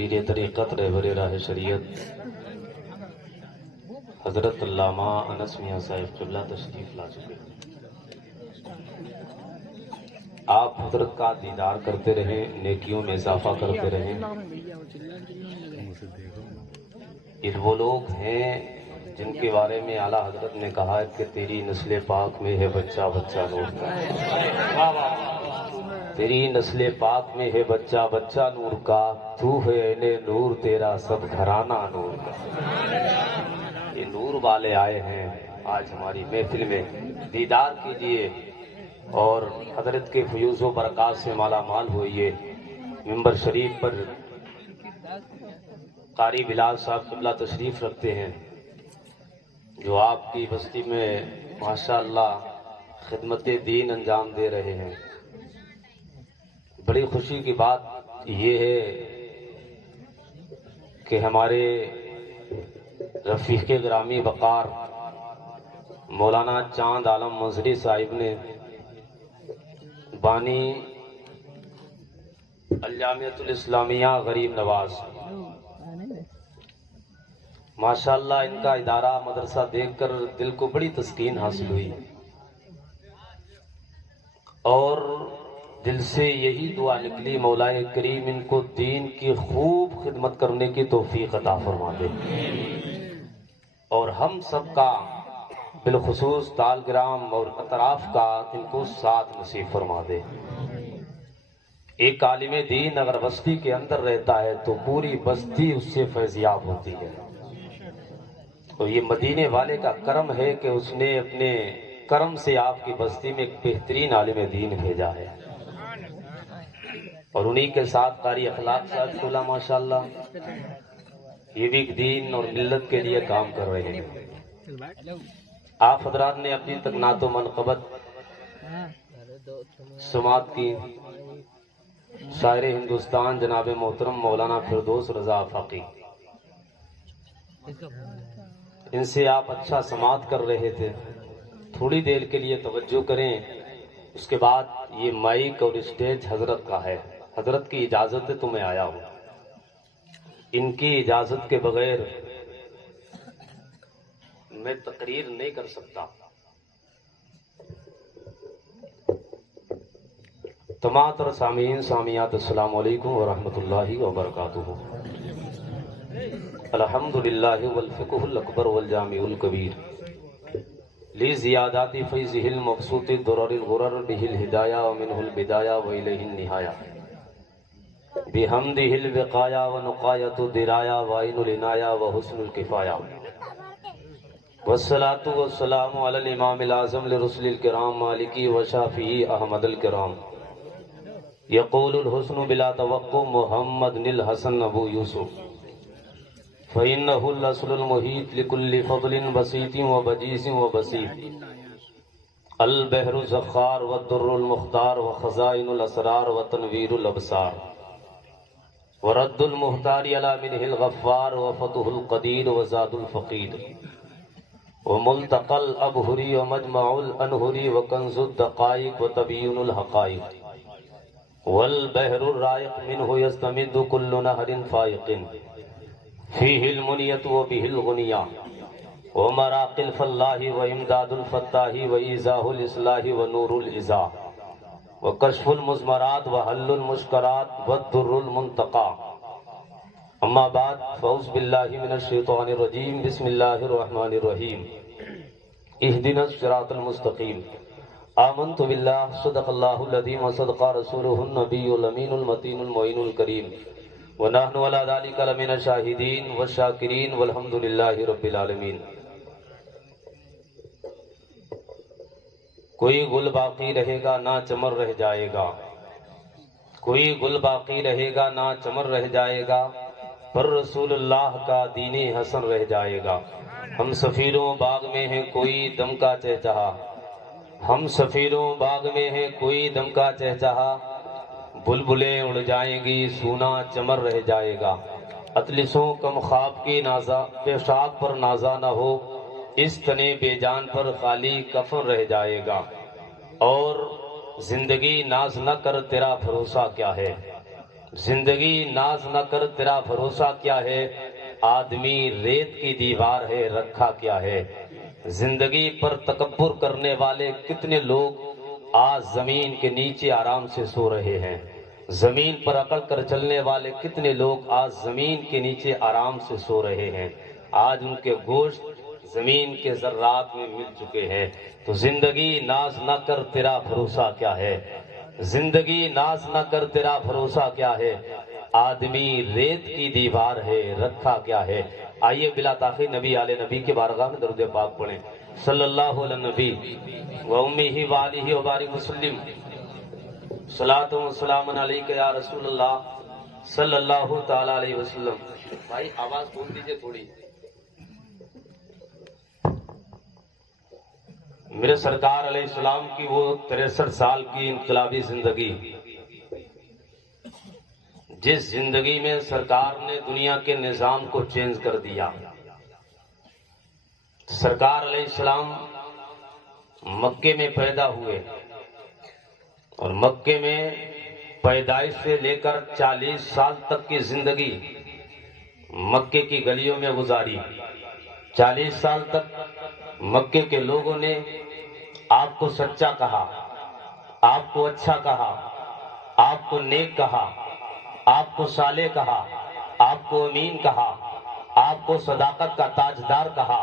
پیر طریقت رہبر راہ شریعت حضرت علامہ انس میاں صاحب قبلہ تشریف لا چکے ہیں۔ آپ حضرت کا دیدار کرتے رہیں، نیکیوں میں اضافہ کرتے رہیں۔ یہ وہ لوگ ہیں جن کے بارے میں اعلیٰ حضرت نے کہا ہے کہ تیری نسل پاک میں ہے بچہ بچہ نور کا، تیری نسل پاک میں ہے بچہ بچہ نور کا، تو ہے اہل نور تیرا سب گھرانہ نور کا۔ یہ نور والے آئے ہیں آج ہماری محفل میں، دیدار کیجئے اور حضرت کے فیوز و برکات سے مالا مال ہوئیے۔ ممبر شریف پر قاری بلال صاحب قبلہ تشریف رکھتے ہیں، جو آپ کی بستی میں ماشاءاللہ خدمت دین انجام دے رہے ہیں۔ بڑی خوشی کی بات یہ ہے کہ ہمارے رفیق گرامی وقار مولانا چاند عالم منظری صاحب نے بانی الجامعۃ الاسلامیہ غریب نواز، ماشاءاللہ ان کا ادارہ مدرسہ دیکھ کر دل کو بڑی تسکین حاصل ہوئی، اور دل سے یہی دعا نکلی مولا کریم ان کو دین کی خوب خدمت کرنے کی توفیق عطا فرما دے، اور ہم سب کا بالخصوص تالگرام اور اطراف کا ان کو ساتھ نصیب فرما دے۔ ایک عالم دین اگر بستی کے اندر رہتا ہے تو پوری بستی اس سے فیضیاب ہوتی ہے، تو یہ مدینے والے کا کرم ہے کہ اس نے اپنے کرم سے آپ کی بستی میں ایک بہترین عالم دین بھیجا ہے، اور انہی کے ساتھ قاری اخلاق صاحب کھولا ماشاءاللہ، یہ بھی دین اور ملت کے لیے کام کر رہے ہیں۔ آپ حضرات نے اپنی تک نعت و منقبت سماعت کی، شاعر ہندوستان جناب محترم مولانا فردوس رضا آفاقی، ان سے آپ اچھا سماعت کر رہے تھے، تھوڑی دیر کے لیے توجہ کریں، اس کے بعد یہ مائک اور اسٹیج حضرت کا ہے، حضرت کی اجازت ہے تو میں آیا ہوں، ان کی اجازت کے بغیر میں تقریر نہیں کر سکتا۔ تمام تر سامعین سامعات السلام علیکم ورحمۃ اللہ وبرکاتہ۔ الحمدللہ والفقہ الاکبر والجامع الکبیر لی زیادات فیضہ المبسوط درر الغرر بہ الہدایہ ومنہ البدایہ والیہ النہایہ بحمدہ الوقایہ ونقایۃ الدرایہ وعین العنایہ وحسن الکفایہ والصلاة والسلام علی الامام الاعظم لرسل الکرام مالکی وشافعی احمد الکرام یقول الحسن بلا توقع محمد الحسن ابو یوسف فإنه الأصل المحيط لكل فضل بسيط وبجيس وبسيط البحر الزخار والدر المختار وخزائن الأسرار وتنوير الأبصار ورد المختار على منه الغفار وفتح القدير وزاد الفقير وملتقى الأبهر ومجمع الأنهر وكنز الدقائق وتبيين الحقائق والبحر الرائق منه يستمد كل نهر فائق فيه المنية وبه الغنية ومراق الفلاح وإمداد الفتاح وإيزاه الإصلاح ونور الإزاح وكشف المزمرات وحل المشكرات والدر المنتقى أما بعد فأعوذ بالله من الشيطان الرجيم بسم الله الرحمن الرحيم اهدنا الصراط المستقيم آمنت بالله صدق الله العظيم وصدق رسوله النبي الأمين المتين المعين الكريم ونحن على ذلك لمن الشاهدين والشاكرين والحمد لله رب العالمين۔ کوئی گل باقی رہے گا نہ چمر رہ جائے گا، کوئی گل باقی رہے گا نہ چمر رہ جائے گا، پر رسول اللہ کا دین حسن رہ جائے گا۔ ہم سفیروں باغ میں ہیں کوئی دم کا چہچہا، ہم سفیروں باغ میں ہیں کوئی دم کا چہچہا، بلبلیں اڑ جائیں گی سونا چمر رہ جائے گا۔ اطلسوں کم خواب کی نازا پیشاب پر نازا نہ ہو، اس تنے بے جان پر خالی کفن رہ جائے گا، اور زندگی ناز نہ کر تیرا بھروسہ کیا ہے، زندگی ناز نہ کر تیرا بھروسہ کیا ہے، آدمی ریت کی دیوار ہے رکھا کیا ہے۔ زندگی پر تکبر کرنے والے کتنے لوگ آج زمین کے نیچے آرام سے سو رہے ہیں، زمین پر اکڑ کر چلنے والے کتنے لوگ آج زمین کے نیچے آرام سے سو رہے ہیں، آج ان کے گوشت زمین کے ذرات میں مل چکے ہیں۔ تو زندگی ناز نہ کر تیرا بھروسہ کیا ہے، زندگی ناز نہ کر تیرا بھروسہ کیا ہے، آدمی ریت کی دیوار ہے رکھا کیا ہے۔ آئیے بلا تاخیر نبی آل نبی کے بارگاہ میں درود پاک پڑھیں۔ صلی اللہ علیہ نبی و امہ و آلہ و بارک وسلم، صلاۃ و سلام علیک یا رسول اللہ صلی اللہ تعالی علیہ وسلم۔ بھائی آواز بول دیجئے تھوڑی۔ میرے سرکار علیہ السلام کی وہ 63 سال کی انقلابی زندگی، جس زندگی میں سرکار نے دنیا کے نظام کو چینج کر دیا۔ سرکار علیہ السلام مکے میں پیدا ہوئے اور مکے میں پیدائش سے لے کر 40 سال تک کی زندگی مکے کی گلیوں میں گزاری۔ 40 سال تک مکے کے لوگوں نے آپ کو سچا کہا، آپ کو اچھا کہا، آپ کو نیک کہا، آپ کو صالح کہا، آپ کو امین کہا، آپ کو صداقت کا تاجدار کہا۔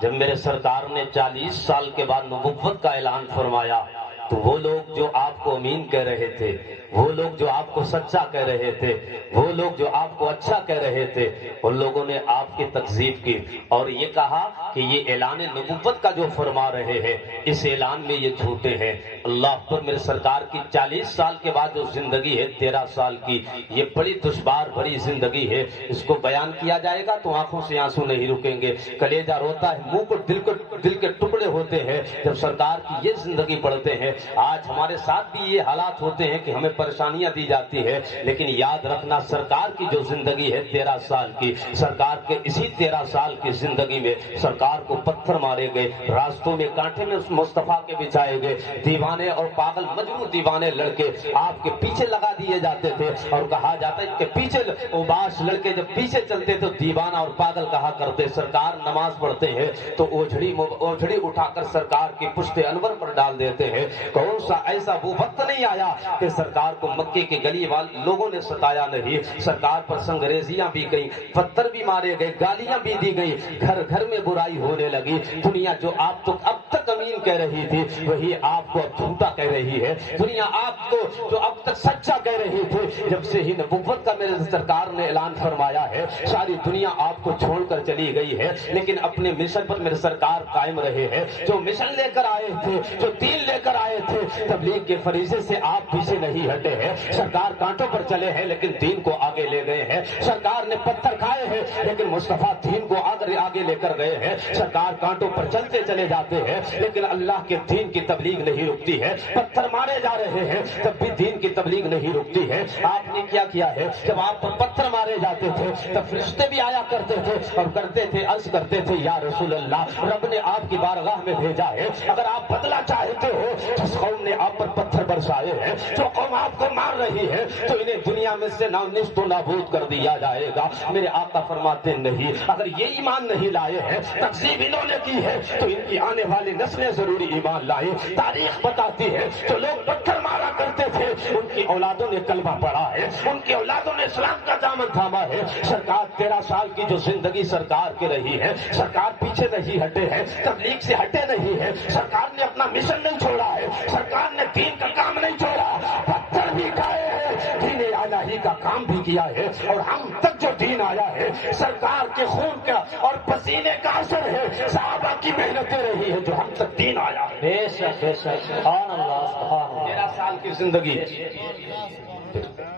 جب میرے سرکار نے 40 سال کے بعد نبوت کا اعلان فرمایا تو وہ لوگ جو آپ کو امین کہہ رہے تھے، وہ لوگ جو آپ کو سچا کہہ رہے تھے، وہ لوگ جو آپ کو اچھا کہہ رہے تھے، ان لوگوں نے آپ کی تکذیب کی اور یہ کہا کہ یہ اعلان نبوت کا جو فرما رہے ہیں اس اعلان میں یہ جھوٹے ہیں۔ اللہ پر میرے سرکار کی 40 سال کے بعد جو زندگی ہے 13 سال کی، یہ بڑی دشوار بھری زندگی ہے۔ اس کو بیان کیا جائے گا تو آنکھوں سے آنسو نہیں رکیں گے، کلیجہ روتا ہے، منہ کو دل کے ٹکڑے ہوتے ہیں جب سرکار کی یہ زندگی پڑھتے ہیں۔ آج ہمارے ساتھ بھی یہ حالات ہوتے ہیں کہ ہمیں پریشانیاں دی جاتی ہے، لیکن یاد رکھنا سرکار کی جو زندگی ہے 13 سال کی، سرکار کے اسی 13 سال کی زندگی میں سرکار کو پتھر مارے گئے، راستوں میں کانٹے میں اس مصطفیٰ کے بچھائے گئے، دیوانے اور پاگل مجنون دیوانے لڑکے آپ کے پیچھے لگا دیے جاتے تھے اور کہا جاتا ہے کہ پیچھے اوباش لڑکے جب پیچھے چلتے تو دیوانہ اور پاگل کہا کرتے۔ سرکار نماز پڑھتے ہیں تو اوجھڑی اٹھا کر سرکار کی پشت انور پر ڈال دیتے ہیں۔ کون سا ایسا وہ وقت نہیں آیا کہ سرکار کو مکے کے گلی والے لوگوں نے ستایا نہیں، سرکار پر سنگریزیاں بھی گئیں، پتھر بھی مارے گئے، گالیاں بھی دی گئی، گھر گھر میں برائی ہونے لگی۔ دنیا جو آپ تو اب تک امین کہہ رہی تھی وہی آپ کو اب جھوٹا کہہ رہی ہے، دنیا آپ کو جو اب تک سچا کہہ رہی تھی، جب سے ہی نبوت کا میرے سرکار نے اعلان فرمایا ہے ساری دنیا آپ کو چھوڑ کر چلی گئی ہے، لیکن اپنے مشن پر میرے سرکار قائم رہے ہیں۔ جو مشن لے کر آئے تھے، جو دین لے کر آئے تھے، تبلیغ کے فریضے سے آپ پیچھے نہیں ہٹے ہیں۔ سرکار کانٹوں پر چلے ہیں لیکن دین کو آگے لے گئے ہیں، سرکار نے پتھر کھائے ہیں لیکن مصطفیٰ دین کو آگے لے کر گئے ہیں۔ سرکار کانٹوں پر چلتے چلے جاتے ہیں لیکن اللہ کے دین کی تبلیغ نہیں رکتی ہے، پتھر مارے جا رہے ہیں تب بھی دین کی تبلیغ نہیں رکتی ہے۔ آپ نے کیا کیا ہے؟ جب آپ پر پتھر مارے جاتے تھے تب فرشتے بھی آیا کرتے تھے اور کرتے تھے، عرض کرتے تھے یا رسول اللہ، رب نے آپ کی بارگاہ میں بھیجا ہے، اگر آپ بدلہ چاہتے ہو جس قوم نے آپ پر پتھر برسائے ہیں، جو قوم آپ کو مار رہی ہے، تو انہیں دنیا میں سے نیست و نابود کر دیا جائے گا۔ میرے آقا فرماتے نہیں، اگر یہ ایمان نہیں لائے ہیں، تکذیب انہوں نے کی ہے تو ان کی آنے والی نسلیں ضروری ایمان لائے۔ تاریخ بتاتی ہے جو لوگ پتھر مارا کرتے تھے ان کی اولادوں نے کلمہ پڑھا ہے، ان کی اولادوں نے اسلام کا دامن تھاما ہے۔ سرکار 13 سال کی جو زندگی سرکار کی رہی ہے، سرکار پیچھے نہیں ہٹے ہیں، تبلیغ سے ہٹے نہیں ہے، سرکار نے اپنا مشن نہیں چھوڑا ہے، سرکار نے دین کا کام نہیں چھوڑا، پتھر بھی کھائے ہیں، دین الہی کا کام بھی کیا ہے، اور ہم تک جو دین آیا ہے سرکار کے خون کا اور پسینے کا اثر ہے، صحابہ کی محنتیں رہی ہیں جو ہم تک دین آیا ہے۔ بے شک بے شک، سبحان اللہ سبحان اللہ۔ 13 سال کی زندگی،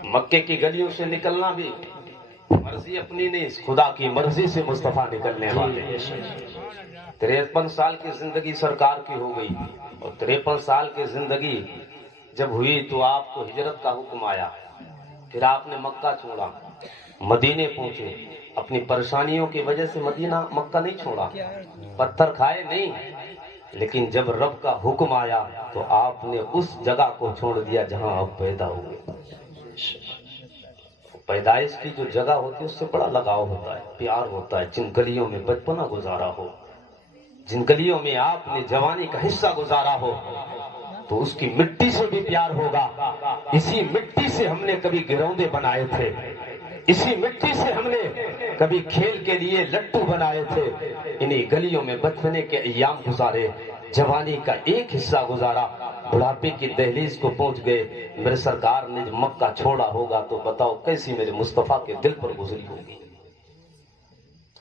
مکے کی گلیوں سے نکلنا بھی مرضی اپنی نہیں، خدا کی مرضی سے مصطفیٰ نکلنے والے۔ 53 سال کی زندگی سرکار کی ہو گئی اور 53 سال کی زندگی جب ہوئی تو آپ کو ہجرت کا حکم آیا، پھر آپ نے مکہ چھوڑا، مدینے پہنچے، اپنی پریشانیوں کی وجہ سے مکہ نہیں چھوڑا، پتھر کھائے نہیں، لیکن جب رب کا حکم آیا تو آپ نے اس جگہ کو چھوڑ دیا جہاں آپ پیدا ہوئے۔ پیدائش کی جو جگہ ہوتی ہے اس سے بڑا لگاؤ ہوتا ہے، پیار ہوتا ہے. جن گلیوں میں بچپنا گزارا ہو، جن گلیوں میں آپ نے جوانی کا حصہ گزارا ہو، تو اس کی مٹی سے بھی پیار ہوگا. اسی مٹی سے ہم نے کبھی گروندے بنائے تھے، اسی مٹی سے ہم نے کبھی کھیل کے لیے لٹو بنائے تھے. انہی گلیوں میں بچپنے کے ایام گزارے، جوانی کا ایک حصہ گزارا، بڑھاپے کی دہلیز کو پہنچ گئے. میرے سرکار نے جب مکہ چھوڑا ہوگا تو بتاؤ کیسی میرے مصطفیٰ کے دل پر گزری ہوگی.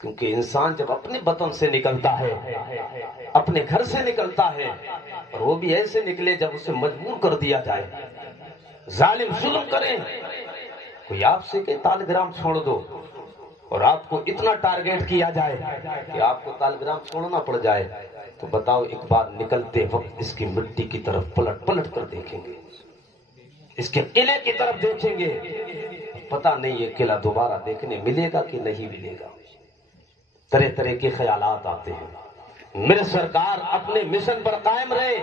کیونکہ انسان جب اپنے وطن سے نکلتا ہے، اپنے گھر سے نکلتا ہے، اور وہ بھی ایسے نکلے جب اسے مجبور کر دیا جائے، ظالم ظلم کریں، کوئی آپ سے کہ تالگرام چھوڑ دو، اور آپ کو اتنا ٹارگیٹ کیا جائے کہ آپ کو تالگرام چھوڑنا پڑ جائے، تو بتاؤ ایک بار نکلتے وقت اس کی مٹی کی طرف پلٹ پلٹ کر دیکھیں گے، اس کے قلعے کی طرف دیکھیں گے. پتہ نہیں یہ قلعہ دوبارہ دیکھنے ملے گا کہ نہیں ملے گا. طرح طرح کے خیالات آتے ہیں. میرے سرکار اپنے مشن پر قائم رہے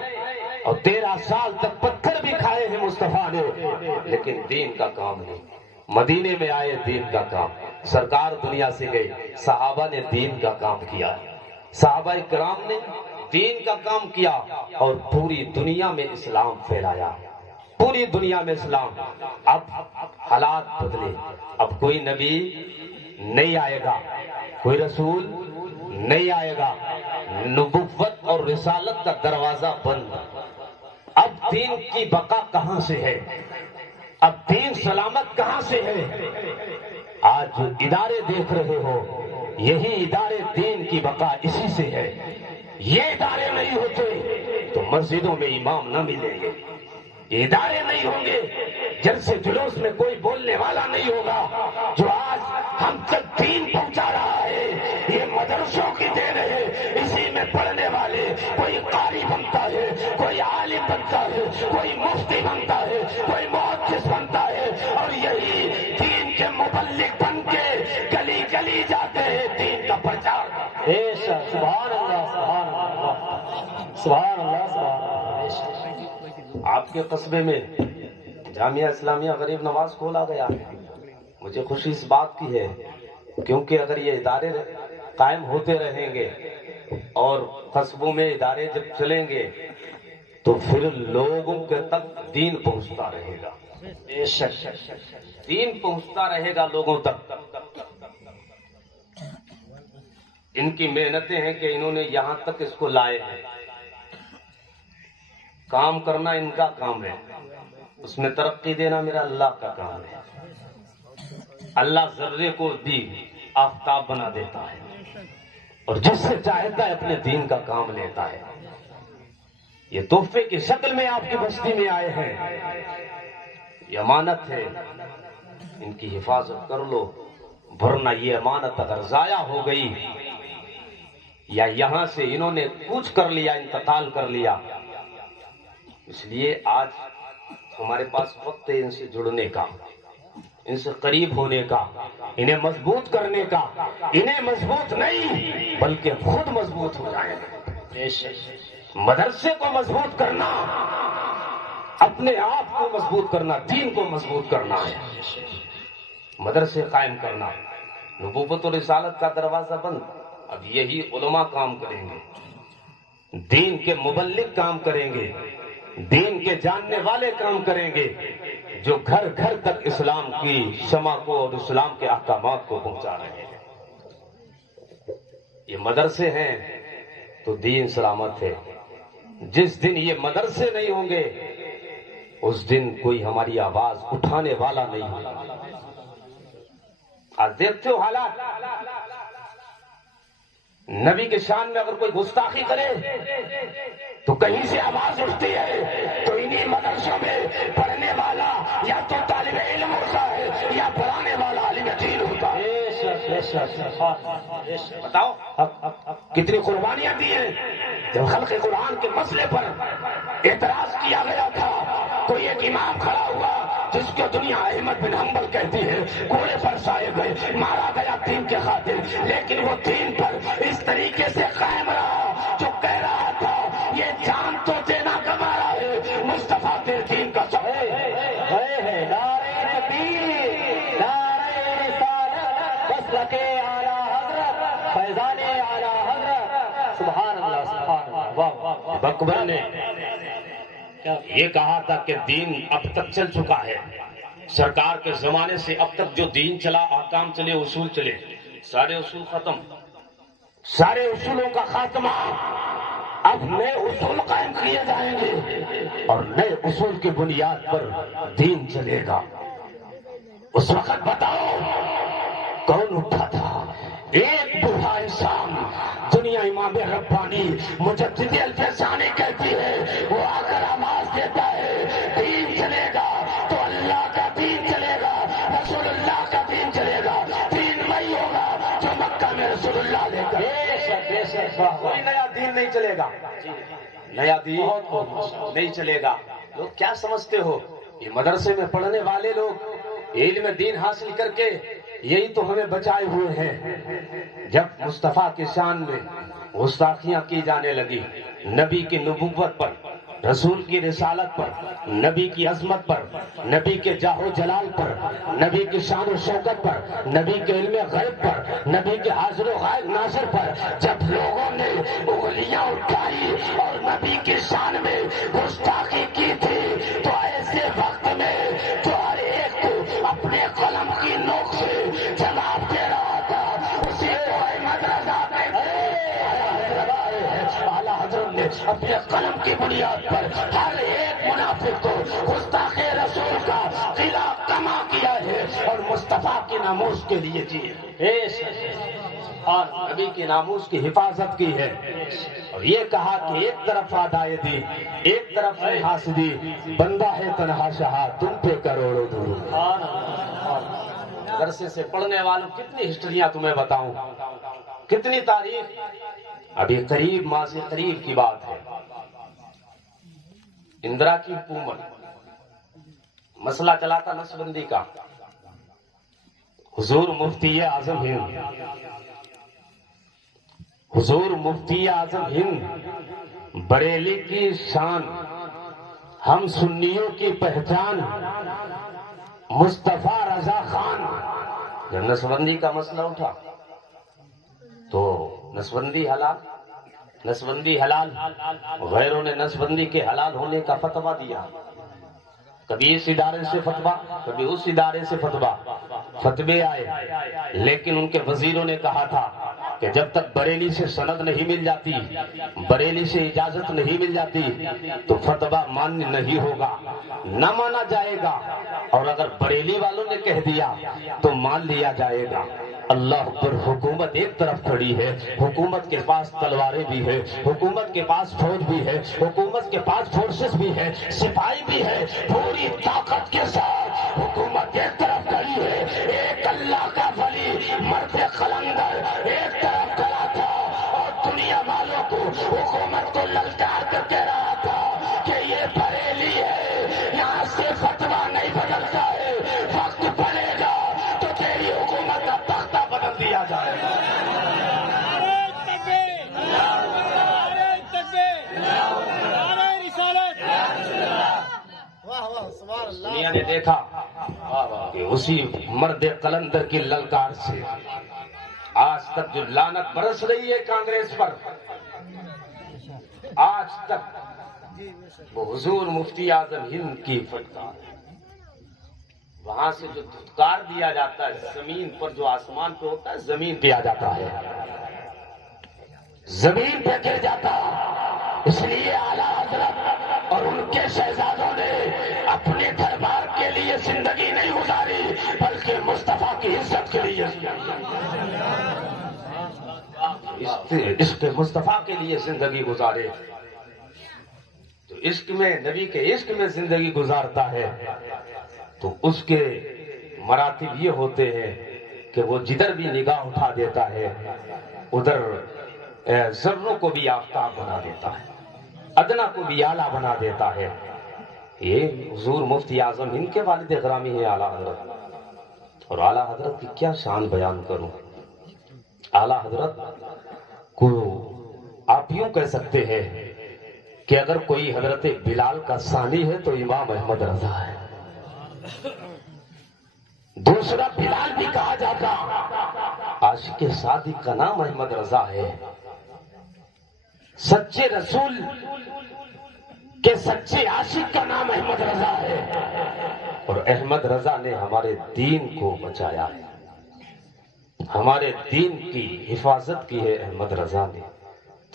اور 13 سال تک پتھر بھی کھائے ہیں مصطفیٰ نے، لیکن دین کا کام نہیں. مدینے میں آئے دین کا کام، سرکار دنیا سے گئے، صحابہ نے دین کا کام کیا، صحابہ کرام نے دین کا کام کیا، اور پوری دنیا میں اسلام پھیلایا، پوری دنیا میں اسلام. اب حالات بدلے، اب کوئی نبی نہیں آئے گا، کوئی رسول نہیں آئے گا، نبوت اور رسالت کا دروازہ بند. اب دین کی بقا کہاں سے ہے؟ اب دین سلامت کہاں سے ہے؟ آج جو ادارے دیکھ رہے ہو، یہی ادارے دین کی بقا اسی سے ہے. یہ ادارے نہیں ہوتے تو مسجدوں میں امام نہ ملیں گے، یہ ادارے نہیں ہوں گے، جلسے جلوس میں کوئی بولنے والا نہیں ہوگا. جو آج ہم تک دین پہنچا رہا ہے یہ مدرسوں کی دین ہے. اسی میں پڑھنے والے کوئی قاری بنتا ہے، کوئی عالم بنتا ہے، کوئی مفتی بنتا ہے، کوئی محدث بنتا ہے، اور یہی دین کے مبلغ بن کے گلی گلی جاتے ہیں دین کا پرچار. سبحان اللہ، سبحان اللہ، سبحان اللہ، سبحان اللہ. آپ کے قصبے میں جامعہ اسلامیہ غریب نواز کھولا گیا ہے. مجھے خوشی اس بات کی ہے، کیونکہ اگر یہ ادارے قائم ہوتے رہیں گے اور قصبوں میں ادارے جب چلیں گے تو پھر لوگوں کے تک دین پہنچتا رہے گا. دین پہنچتا رہے گا لوگوں تک. ان کی محنتیں ہیں کہ انہوں نے یہاں تک اس کو لائے ہیں. کام کرنا ان کا کام ہے، اس میں ترقی دینا میرا اللہ کا کام ہے. اللہ ذرے کو بھی آفتاب بنا دیتا ہے، اور جس سے چاہتا ہے اپنے دین کا کام لیتا ہے. یہ تحفے کی شکل میں آپ کی بستی میں آئے ہیں، یہ امانت ہے، ان کی حفاظت کر لو، ورنہ یہ امانت اگر ضائع ہو گئی یا یہاں سے انہوں نے کوچ کر لیا، انتقال کر لیا، اس لیے آج ہمارے پاس وقت ہے ان سے جڑنے کا، ان سے قریب ہونے کا، انہیں مضبوط کرنے کا. انہیں مضبوط نہیں بلکہ خود مضبوط ہو جائیں گے. مدرسے کو مضبوط کرنا، اپنے آپ کو مضبوط کرنا، دین کو مضبوط کرنا ہے. مدرسے قائم کرنا، نبوت و رسالت کا دروازہ بند. اب یہی علماء کام کریں گے، دین کے مبلغ کام کریں گے، دین کے جاننے والے کام کریں گے، جو گھر گھر تک اسلام کی شمع کو اور اسلام کے احکامات کو پہنچا رہے ہیں. یہ مدرسے ہیں تو دین سلامت ہے. جس دن یہ مدرسے نہیں ہوں گے اس دن کوئی ہماری آواز اٹھانے والا نہیں ہوگا. آج دیکھتے ہو حالات، نبی کے شان میں اگر کوئی گستاخی کرے تو کہیں سے آواز اٹھتی ہے، تو انہی مدرسوں میں پڑھنے والا یا تو طالب علم ہوتا ہے یا پڑھانے والا عالم دین ہوتا ہے. بتاؤ کتنی قربانیاں دی ہیں. جب خلق قرآن کے مسئلے پر اعتراض کیا گیا تھا، کوئی ایک امام کھڑا ہوا جس کو دنیا احمد بن حنبل کہتی ہے، گھوڑے پر سائے گئے، مارا گیا دین کے خاطر، لیکن وہ دین پر اس طریقے سے قائم رہا جو کہہ رہا تھا یہ جان تو دینا کمانا ہے، مصطفیٰ کے دین کا سب نعرہ تکبیر، نعرہ اکبر نے یہ کہا تھا کہ دین اب تک چل چکا ہے، سرکار کے زمانے سے اب تک جو دین چلا، احکام چلے، اصول چلے، سارے اصول ختم، سارے اصولوں کا خاتمہ، اب نئے اصول قائم کیے جائیں گے اور نئے اصول کی بنیاد پر دین چلے گا۔ اس وقت بتاؤ کون اٹھا تھا؟ ایک بوڑھا انسان، دنیا امام ربانی مجدد الفسانی کہتی ہے، وہ آ کر آواز دیتا ہے دین چلے گا تو اللہ کا دین چلے گا، رسول اللہ کا دین چلے گا، دین وہی ہوگا جو مکہ میں رسول اللہ لے کر، کوئی نیا دین نہیں چلے گا، نیا دین نہیں چلے گا۔ لوگ کیا سمجھتے ہو؟ یہ مدرسے میں پڑھنے والے لوگ علم دین حاصل کر کے یہی تو ہمیں بچائے ہوئے ہیں۔ جب مصطفیٰ کی شان میں گستاخیاں کی جانے لگی، نبی کی نبوت پر، رسول کی رسالت پر، نبی کی عظمت پر، نبی کے جاہ و جلال پر، نبی کی شان و شوکت پر، نبی کے علم غیب پر، نبی کے حاضر و غائب ناظر پر جب لوگوں نے انگلیاں اٹھائی اور نبی کی شان میں گستاخی کی تھی، تو ایسے وقت میں جو ہر ایک اپنے قلم کی نوک سے جواب دے رہا تھا، اسی کو احمد رضا اعلیٰ حضرت نے اپنے قلم کی بنیاد پر ہر ایک منافق کو گستاخ رسول کا قلعہ کما کیا ہے اور مصطفیٰ کی ناموس کے لیے جیے، اور نبی کی ناموس کی حفاظت کی ہے۔ اور یہ کہا کہ ایک طرف آدائے دی، ایک طرف حاسدی، بندہ ہے تنہا شہا تم پہ کروڑوں درود۔ مدرسے سے پڑھنے والوں کتنی ہسٹریاں تمہیں بتاؤں، کتنی تاریخ۔ ابھی قریب، ماضی قریب کی بات ہے، اندرا کی حکومت مسئلہ چلا تھا نسبندی کا، حضور مفتی اعظم ہند، حضور مفتی اعظم ہند، بریلی کی شان، ہم سنیوں کی پہچان، مصطفیٰ رضا خان، جب نسبندی کا مسئلہ اٹھا تو نسبندی حلال، نسبندی حلال، غیروں نے نسبندی کے حلال ہونے کا فتویٰ دیا، کبھی اس ادارے سے فتویٰ، کبھی اس ادارے سے فتویٰ، فتوے آئے، لیکن ان کے وزیروں نے کہا تھا کہ جب تک بریلی سے سند نہیں مل جاتی، بریلی سے اجازت نہیں مل جاتی تو فتویٰ مانیہ نہیں ہوگا، نہ مانا جائے گا، اور اگر بریلی والوں نے کہہ دیا تو مان لیا جائے گا۔ اللہ پر حکومت ایک طرف کھڑی ہے، حکومت کے پاس تلواریں بھی ہے، حکومت کے پاس فوج بھی ہے، حکومت کے پاس فورسز بھی ہے، سپاہی بھی ہے، پوری طاقت کے ساتھ حکومت ایک طرف کھڑی ہے، ایک اللہ کا ولی مرد قلندر ایک طرف کھڑا تھا اور دنیا والوں کو، حکومت کو للکار کر کہہ رہا تھا کہ یہ بریلی ہے، یہاں سے فتویٰ نہیں بدلتا ہے، وقت پڑے گا تو تیری حکومت کا تختہ بدل دیا جائے گا۔ دنیا نے دیکھا کہ اسی مرد قلندر کی للکار سے آج تک جو لعنت برس رہی ہے کانگریس پر، آج تک وہ حضور مفتی اعظم ہند کی فٹکار، وہاں سے جو دھتکار دیا جاتا ہے زمین پر، جو آسمان پہ ہوتا ہے زمین پہ آ جاتا ہے، زمین پہ گر جاتا۔ اس لیے اعلیٰ حضرت اور ان کے شہزادوں نے اپنے دربار کے لیے زندگی نہیں گزاری بلکہ مصطفیٰ کی عزت کے لیے، عشق مصطفیٰ کے لیے زندگی گزارے۔ تو عشق میں، نبی کے عشق میں زندگی گزارتا ہے تو اس کے مراتب یہ ہوتے ہیں کہ وہ جدھر بھی نگاہ اٹھا دیتا ہے ادھر ذروں کو بھی آفتاب بنا دیتا ہے، ادنا کو بھی اعلیٰ بنا دیتا ہے۔ یہ حضور مفتی اعظم ہند کے والد گرامی ہیں اعلیٰ حضرت، اور اعلیٰ حضرت کی کیا شان بیان کروں۔ اعلیٰ حضرت کو آپ یوں کہہ سکتے ہیں کہ اگر کوئی حضرت بلال کا ثانی ہے تو امام احمد رضا ہے، دوسرا بلال بھی کہا جاتا، عاشق صادق کا نام احمد رضا ہے۔ سچے رسول کے سچے عاشق کا نام احمد رضا ہے، اور احمد رضا نے ہمارے دین کو بچایا ہے، ہمارے دین کی حفاظت کی ہے احمد رضا نے۔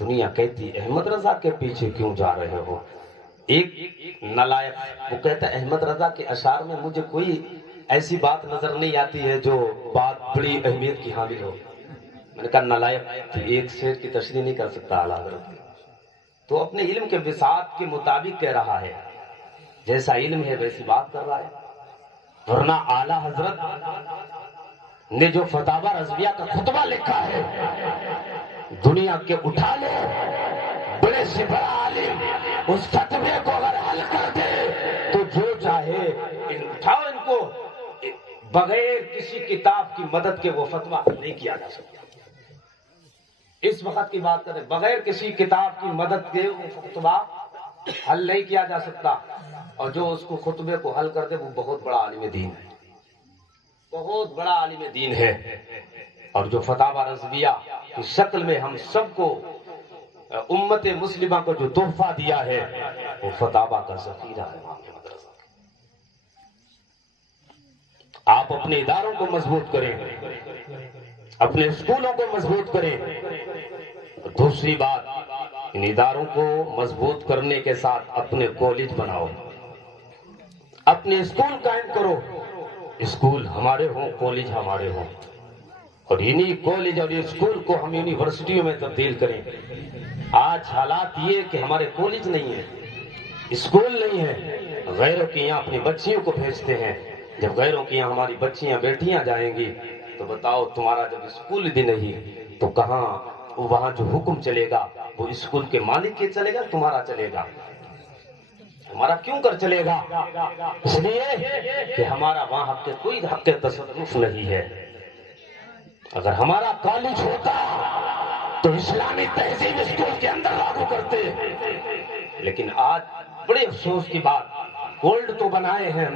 دنیا کہتی احمد رضا کے پیچھے کیوں جا رہے ہو؟ ایک نالائق وہ کہتا ہے احمد رضا کے اشعار میں مجھے کوئی ایسی بات نظر نہیں آتی ہے جو بات بڑی اہمیت کی حامل ہو۔ میں نے کہا نالائق ایک شعر کی تشریح نہیں کر سکتا اعلیٰ حضرت، تو اپنے علم کے وسعت کے مطابق کہہ رہا ہے، جیسا علم ہے ویسی بات کر رہا ہے۔ ورنہ اعلیٰ حضرت نے جو فتاوی رضویہ کا خطبہ لکھا ہے، دنیا کے اٹھا لو بڑے سے بڑا عالم اس فتوے کو اگر حل کر دے تو جو چاہے اٹھاؤ، ان کو بغیر کسی کتاب کی مدد کے وہ فتویٰ نہیں کیا جا سکتا۔ اس وقت کی بات کریں، بغیر کسی کتاب کی مدد کے وہ فتویٰ حل نہیں کیا جا سکتا، اور جو اس کو خطبے کو حل کر دے وہ بہت بڑا عالم دین ہے، بہت بڑا عالم دین ہے۔ اور جو فتاوی رضویہ کی شکل میں ہم سب کو امت مسلمہ کو جو تحفہ دیا ہے وہ فتاوی کا ذخیرہ ہے۔ آپ اپنے اداروں کو مضبوط کریں، اپنے اسکولوں کو مضبوط کریں۔ دوسری بات، ان اداروں کو مضبوط کرنے کے ساتھ اپنے کالج بناؤ، اپنے اسکول قائم کرو، اسکول ہمارے ہوں، کالج ہمارے ہوں، اور انہی کالج اور اسکول کو ہم یونیورسٹیوں میں تبدیل کریں۔ آج حالات یہ کہ ہمارے کالج نہیں ہیں، اسکول نہیں ہے، غیروں کے یہاں اپنی بچیوں کو بھیجتے ہیں۔ جب غیروں کے یہاں ہماری بچیاں بیٹیاں جائیں گی تو بتاؤ تمہارا جب اسکول بھی نہیں تو کہاں وہاں جو حکم چلے گا وہ اسکول کے مالک کے چلے گا، تمہارا چلے گا؟ ہمارا کیوں کر چلے گا؟ اس لیے کہ ہمارا وہاں کوئی حق تصرف نہیں ہے۔ اگر ہمارا کالج ہوتا تو اسلامی تہذیب اسکول کے اندر لاگو کرتے، لیکن آج بڑے افسوس کی بات، گولڈ تو بنائے ہیں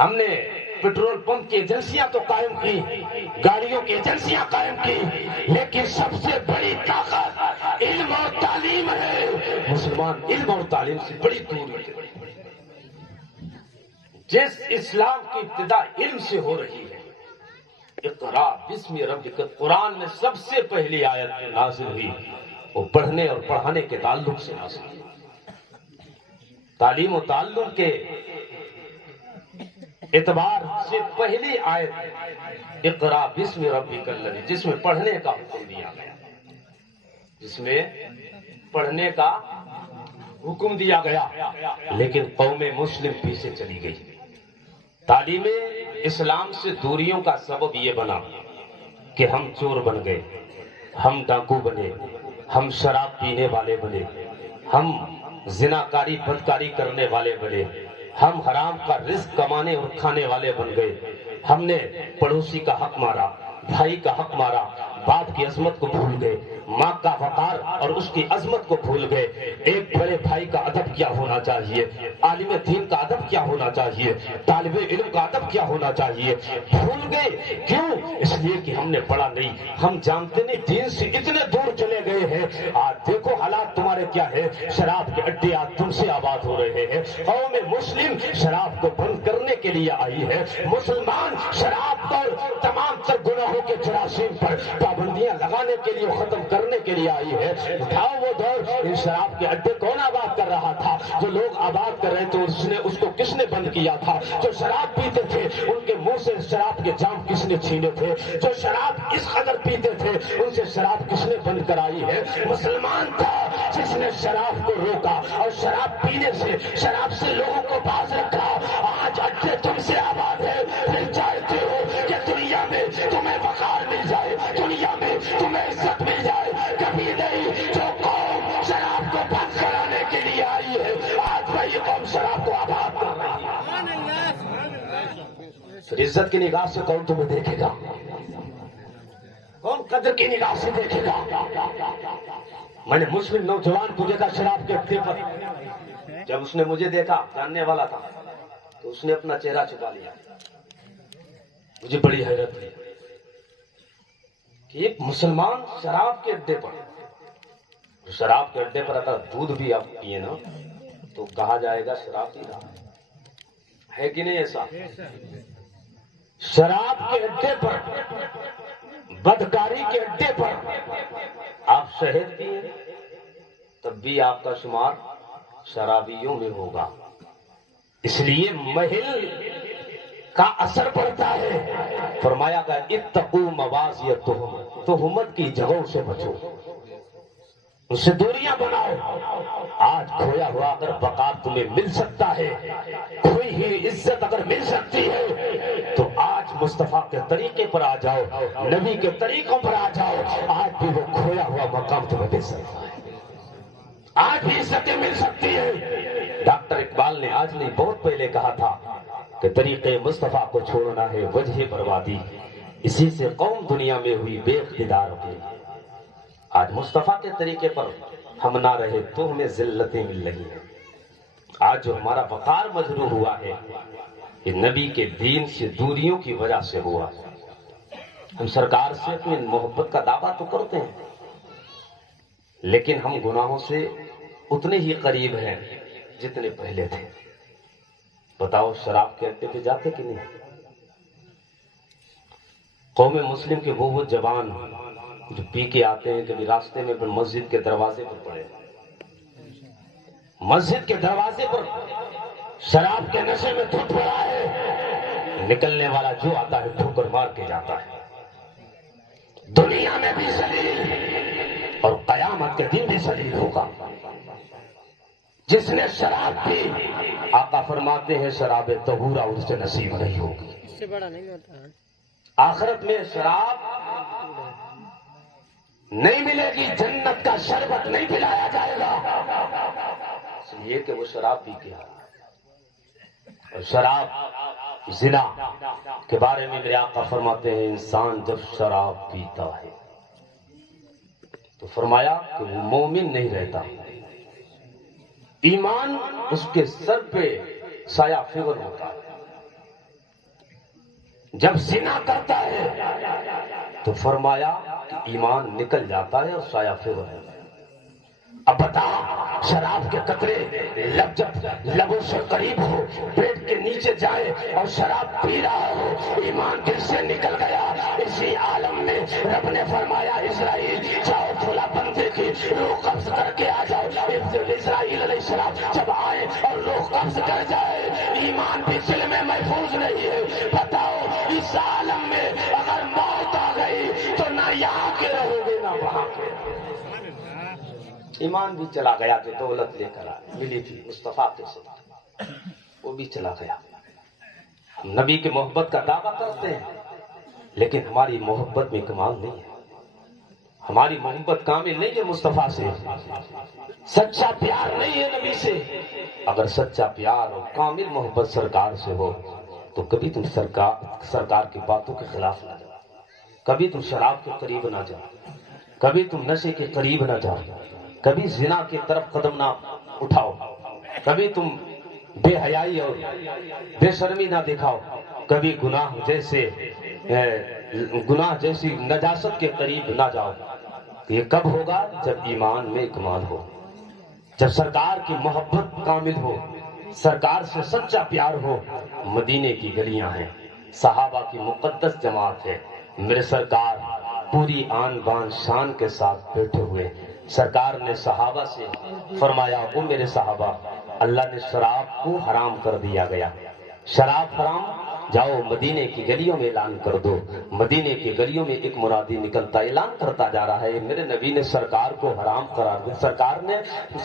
ہم نے پیٹرول پمپ کی ایجنسیاں تو قائم کی، گاڑیوں کی ایجنسیاں قائم کی، لیکن سب سے بڑی طاقت علم اور تعلیم ہے۔ مسلمان علم اور تعلیم سے بڑی دور ہے۔ جس اسلام کی ابتدا علم سے ہو رہی ہے، اقرا بسم ربک، قرآن میں سب سے پہلی آیت نازل ہوئی وہ پڑھنے اور پڑھانے کے تعلق سے نازل ہوئی۔ تعلیم و تعلم کے اعتبار سے پہلی آیت اقرا بسم ربک الذی، جس میں پڑھنے کا حکم دیا گیا، جس میں پڑھنے کا حکم دیا گیا، لیکن قوم مسلم پیچھے چلی گئی۔ تعلیم اسلام سے دوریوں کا سبب یہ بنا کہ ہم چور بن گئے، ہم ڈاکو بنے، ہم شراب پینے والے بنے، ہم زناکاری بدکاری کرنے والے بنے، ہم حرام کا رزق کمانے اور کھانے والے بن گئے۔ ہم نے پڑوسی کا حق مارا، بھائی کا حق مارا، باپ کی عظمت کو بھول گئے، ماں کا وقار اور اس کی عظمت کو بھول گئے۔ ایک بڑے بھائی کا ادب کیا ہونا چاہیے، عالم دین کا ادب کیا ہونا چاہیے، طالب علم کا ادب کیا ہونا چاہیے، بھول گئے۔ کیوں؟ اس لیے کہ ہم نے پڑھا نہیں، ہم جانتے نہیں، دین سے اتنے دور چلے گئے ہیں۔ آج دیکھو حالات تمہارے کیا ہے، شراب کے اڈے آج تم سے آباد ہو رہے ہیں۔ قوم مسلم شراب کو بند کرنے کے لیے آئی ہے، مسلمان شراب پر تمام تر گناہوں کے جراثیم پر پابندیاں لگانے کے لیے، ختم کرنے کے لیے آئی ہے۔ اٹھاؤ وہ دور، ان شراب کے اڈے کون آباد کر رہا تھا؟ جو لوگ آباد کر رہے تھے اس کو کس نے بند کیا تھا؟ جو شراب پیتے تھے ان کے منہ سے شراب کے جام کس نے چھینے تھے؟ جو شراب اس قدر پیتے تھے ان سے شراب کس نے بند کرائی ہے؟ مسلمان تھا جس نے شراب کو روکا اور شراب پینے سے، شراب سے لوگوں کو باز رکھا۔ آج اڈے تم سے آباد ہے، پھر چاہتے ہو کہ دنیا میں تمہیں وقار مل جائے، دنیا میں تمہیں عزت مل جائے۔ کبھی نہیں۔ جو قوم شراب کو بند کرانے کے لیے آئی ہے، آج وہی قوم شراب کو آباد کر رہی ہے۔ پھر عزت کی نگاہ سے کون تمہیں دیکھے گا؟ کون قدر کی نگاہ سے دیکھے گا؟ میں نے مسلم نوجوان کو دیکھا شراب کے اڈے پر، جب اس نے مجھے دیکھا، جاننے والا تھا، تو اس نے اپنا چہرہ چھپا لیا۔ مجھے بڑی حیرت ہوئی کہ ایک مسلمان شراب کے اڈے پر، شراب کے اڈے پر اگر دودھ بھی آپ پیے نا تو کہا جائے گا شراب پی رہا ہے کہ نہیں ایسا؟ شراب کے اڈے پر، بدکاری کے اڈے پر آپ شہد پیے تب بھی آپ کا شمار شرابیوں میں ہوگا. اس لیے محل کا اثر پڑتا ہے. فرمایا گیا اتقوا مواضع التہم، تہمت کی جگہوں سے بچو، اس سے دوریاں بناؤ. آج کھویا ہوا اگر وقار تمہیں مل سکتا ہے، کھوئی ہوئی عزت اگر مل سکتی ہے تو آج مصطفیٰ کے طریقے پر آ جاؤ، نبی کے طریقوں پر آ جاؤ. آج بھی وہ کھویا ہوا مقام تمہیں مل سکتا ہے، آج بھی عزتیں مل سکتی ہے. ڈاکٹر اقبال نے آج نہیں بہت پہلے کہا تھا کہ طریقے مصطفیٰ کو چھوڑنا ہے وجہ بربادی، اسی سے قوم دنیا میں ہوئی بے اقتدار ہوئی. آج مصطفیٰ کے طریقے پر ہم نہ رہے تو ہمیں ذلتیں مل رہی ہیں. آج جو ہمارا وقار مجروح ہوا ہے یہ نبی کے دین سے دوریوں کی وجہ سے ہوا. ہم سرکار سے اپنی محبت کا دعویٰ تو کرتے ہیں لیکن ہم گناہوں سے اتنے ہی قریب ہیں جتنے پہلے تھے. بتاؤ شراب کے اڈے پہ جاتے کہ نہیں؟ قوم مسلم کے وہ جوان جو پی کے آتے ہیں کبھی راستے میں مسجد کے دروازے پر پڑے، مسجد کے دروازے پر شراب کے نشے میں دھت پڑا ہے، نکلنے والا جو آتا ہے ٹھوکر مار کے جاتا ہے. دنیا میں بھی ذلیل اور قیامت کے دن بھی ذلیل ہوگا جس نے شراب پی. آقا فرماتے ہیں شراب طہورا اس سے نصیب نہیں ہوگی. اس سے بڑا نہیں ہوتا. آخرت میں شراب نہیں ملے گی، جنت کا شربت نہیں پلایا جائے گا، اس لیے کہ وہ شراب پی کے آیا. شراب زنا کے بارے میں میرے آقا فرماتے ہیں انسان جب شراب پیتا ہے تو فرمایا کہ وہ مومن نہیں رہتا، ایمان اس کے سر پہ سایہ فغر ہوتا ہے. جب زنا کرتا ہے تو فرمایا کہ ایمان نکل جاتا ہے اور سایہ فغر ہے. اب بتا شراب کے قطرے جب لبوں سے قریب ہو، پیٹ کے نیچے جائے اور شراب پی رہا ہو، ایمان دل سے نکل گیا. اسی عالم میں رب نے فرمایا اسرائیل جاؤ کھلا بندے کی روح قبض کر کے آ جاؤ. اسرائیل علیہ السلام جب آئے اور روح قبض کر جائے، ایمان بھی دل میں محفوظ نہیں ہے. بتاؤ اس عالم میں اگر موت آ گئی تو نہ یہاں کے رہو گے نہ وہاں کے. ایمان بھی چلا گیا جو دولت لے کر ملی تھی مصطفیٰ کے ساتھ، وہ بھی چلا گیا. ہم نبی کی محبت کا دعویٰ کرتے ہیں لیکن ہماری محبت میں کمال نہیں ہے، ہماری محبت کامل نہیں ہے مصطفیٰ سے، سچا پیار نہیں ہے نبی سے. اگر سچا پیار اور کامل محبت سرکار سے ہو تو کبھی تم سرکار کی باتوں کے خلاف نہ جاؤ، کبھی تم شراب کے قریب نہ جاؤ، کبھی تم نشے کے قریب نہ جاؤ، کبھی زنا کی طرف قدم نہ اٹھاؤ، کبھی تم بے حیائی اور بے شرمی نہ دکھاؤ، کبھی گناہ جیسی نجاست کے قریب نہ جاؤ. یہ کب ہوگا؟ جب ایمان میں کمال ہو، جب سرکار کی محبت کامل ہو، سرکار سے سچا پیار ہو. مدینے کی گلیاں ہیں، صحابہ کی مقدس جماعت ہے، میرے سرکار پوری آن بان شان کے ساتھ بیٹھے ہوئے. سرکار نے صحابہ سے فرمایا وہ میرے صحابہ، اللہ نے شراب کو حرام کر دیا گیا، شراب حرام، جاؤ مدینے کی گلیوں میں اعلان کر دو. مدینے کی گلیوں میں ایک منادی نکلتا اعلان کرتا جا رہا ہے میرے نبی نے سرکار کو حرام قرار دیا،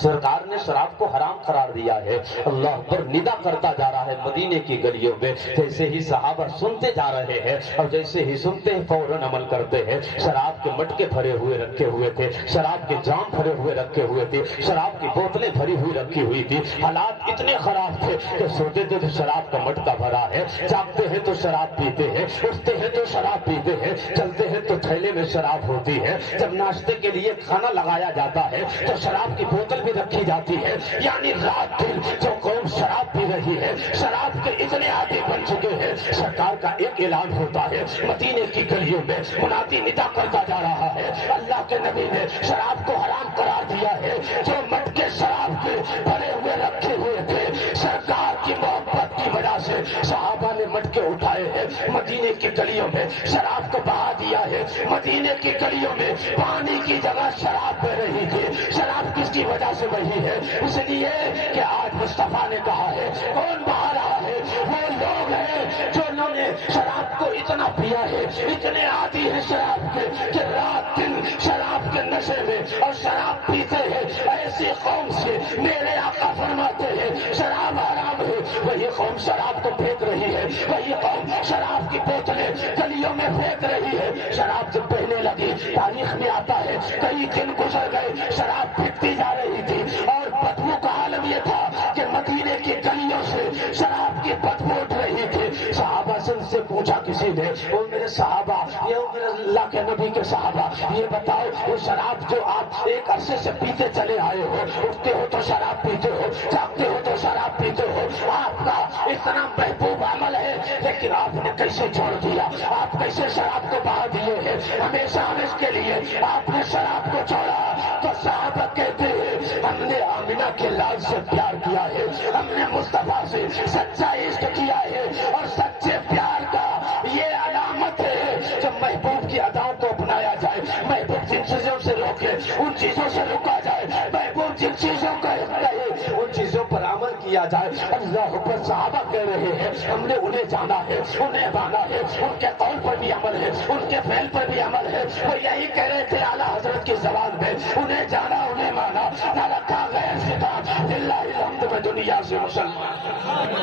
سرکار نے شراب کو حرام قرار دیا ہے. اللہ اکبر ندا کرتا جا رہا ہے مدینے کی گلیوں میں. جیسے ہی صحابہ سنتے جا رہے ہیں اور جیسے ہی سنتے ہیں فوراً عمل کرتے ہیں. شراب کے مٹکے بھرے ہوئے رکھے ہوئے تھے، شراب کے جام بھرے ہوئے رکھے ہوئے تھے، شراب کی بوتلیں بھری ہوئی رکھی ہوئی تھی. حالات اتنے خراب تھے کہ سوتے تھے تو شراب کا مٹکا بھرا ہے، جا جاگتے ہیں تو شراب پیتے ہیں، اٹھتے ہیں تو شراب پیتے ہیں، چلتے ہیں تو تھیلے میں شراب ہوتی ہے، جب ناشتے کے لیے کھانا لگایا جاتا ہے تو شراب کی بوتل بھی رکھی جاتی ہے۔ یعنی رات دن جو قوم شراب پی رہی ہے، شراب کے اتنے عادی بن چکے ہیں، سرکار کا ایک اعلان ہوتا ہے، مدینے کی گلیوں میں منادی ندا کرتا جا رہا ہے، اللہ کے نبی نے شراب کو حرام قرار دیا ہے۔ جو مٹکے شراب کے بھرے ہوئے رکھے ہوئے تھے، سرکار کی محبت کی وجہ سے صحابہ نے مٹکے اٹھائے ہیں، مدینے کی گلیوں میں شراب کو بہا دیا ہے، مدینے کی گلیوں میں پانی کی جگہ شراب بہ رہی تھی۔ شراب کس کی وجہ سے بہی ہے؟ اس لیے کہ آج مصطفیٰ نے کہا ہے، کون بہا رہا ہے؟ وہ لوگ ہیں جو انہوں نے شراب کو اتنا پیا ہے، اتنے عادی ہیں شراب کے کہ رات دن شراب کے نشے میں اور شراب پیتے ہیں۔ ایسی قوم سے میرے آقا فرماتے ہیں شراب حرام ہے، وہی قوم شراب کو پھینک رہی ہے، وہی قوم شراب کی بوتلیں گلیوں میں پھینک رہی ہے۔ شراب جب پہنے لگی، تاریخ میں آتا ہے کئی دن گزر گئے، شراب پھینکتی جا رہی تھی اور بدبو کا عالم یہ تھا کہ مدینے کی گلیوں سے شراب کی بدبو اٹھ رہی تھی۔ صحابہ سے پوچھا کسی نے، وہ میرے صحابہ، یہ میرے اللہ کے نبی کے صحابہ، یہ بتاؤ وہ شراب جو آپ ایک عرصے سے پیتے چلے آئے ہو، اٹھتے ہو تو شراب پیتے ہو، جاگتے ہو تو شراب پیتے ہو، آپ کا اتنا محبوب عمل ہے، لیکن آپ نے کیسے چھوڑ دیا؟ آپ کیسے شراب کو بہا دیے ہیں؟ ہمیشہ ہمیشہ کے لیے آپ نے شراب کو چھوڑا۔ تو صحابہ کہتے ہیں ہم نے آمنہ کے لال سے پیار کیا ہے، ہم نے مصطفیٰ سے سچا عشق کیا ہے، اور سچے پیار کا یہ علامت ہے جب محبوب کی اداؤں کو اپنایا جائے، محبوب جن چیزوں سے روکے ان چیزوں سے رکا جائے، محبوب جن چیزوں کا کہے ان چیزوں پر عمل کیا جائے۔ اللہ پر صحابہ کہہ رہے ہیں ہم نے انہیں جانا ہے، انہیں مانا ہے، ان کے قول پر بھی عمل ہے، ان کے فعل پر بھی عمل ہے۔ وہ یہی کہہ رہے تھے اعلیٰ حضرت کی زبان میں، انہیں جانا انہیں مانا، نہ رکھا غیر ستا، للہ الحمد میں دنیا سے مسلمان۔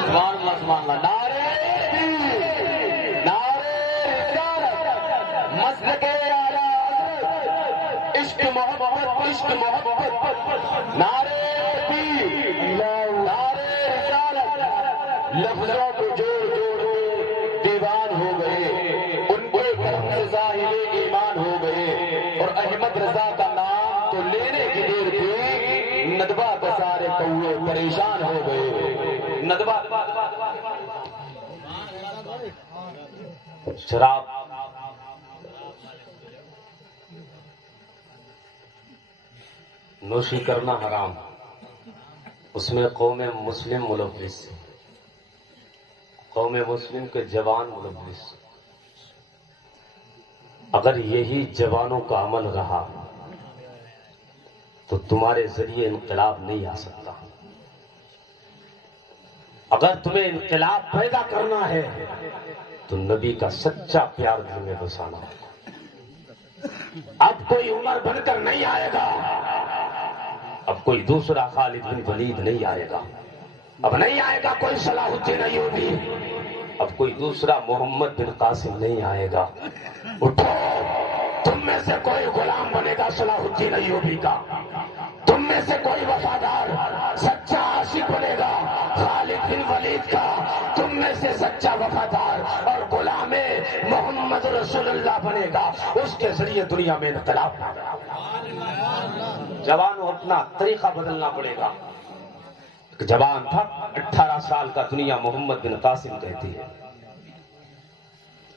سبحان اللہ سبحان اللہ۔ نعرے تکبیر، نعرے رسالت، مسلک اعلیٰ حضرت، عشق محبت، عشق محبت، نعرے تکبیر، نعرے رسالت، لفظوں کو جوڑ جوڑ کے دیوان ہو گئے، ان کے کرم سے ظاہر ایمان ہو گئے، اور احمد رضا کا نام تو لینے کی دیر تھی، ندبہ کا سارے کوے پریشان ہو گئے۔ ندبہ شراب نوشی کرنا حرام، اس میں قوم مسلم ملوث، قوم مسلم کے جوان ملوث۔ اگر یہی جوانوں کا عمل رہا تو تمہارے ذریعے انقلاب نہیں آ سکتا۔ اگر تمہیں انقلاب پیدا کرنا ہے تو نبی کا سچا پیار دل میں بسانا ہوگا۔ اب کوئی عمر بن کر نہیں آئے گا، اب کوئی دوسرا خالد بن ولید نہیں آئے گا، اب نہیں آئے گا کوئی صلاح الدین ایوبی، اب کوئی دوسرا محمد بن قاسم نہیں آئے گا۔ اٹھو، تم میں سے کوئی غلام بنے گا صلاح الدین ایوبی کا، تم میں سے کوئی وفادار سچا عاشق بنے گا خالد بن ولید کا، تم میں سے سچا وفادار اور غلام محمد رسول اللہ بنے گا، اس کے ذریعے دنیا میں انقلاب ہوگا۔ جوانوں اپنا طریقہ بدلنا پڑے گا۔ ایک جوان تھا 18 سال کا، دنیا محمد بن قاسم کہتی ہے،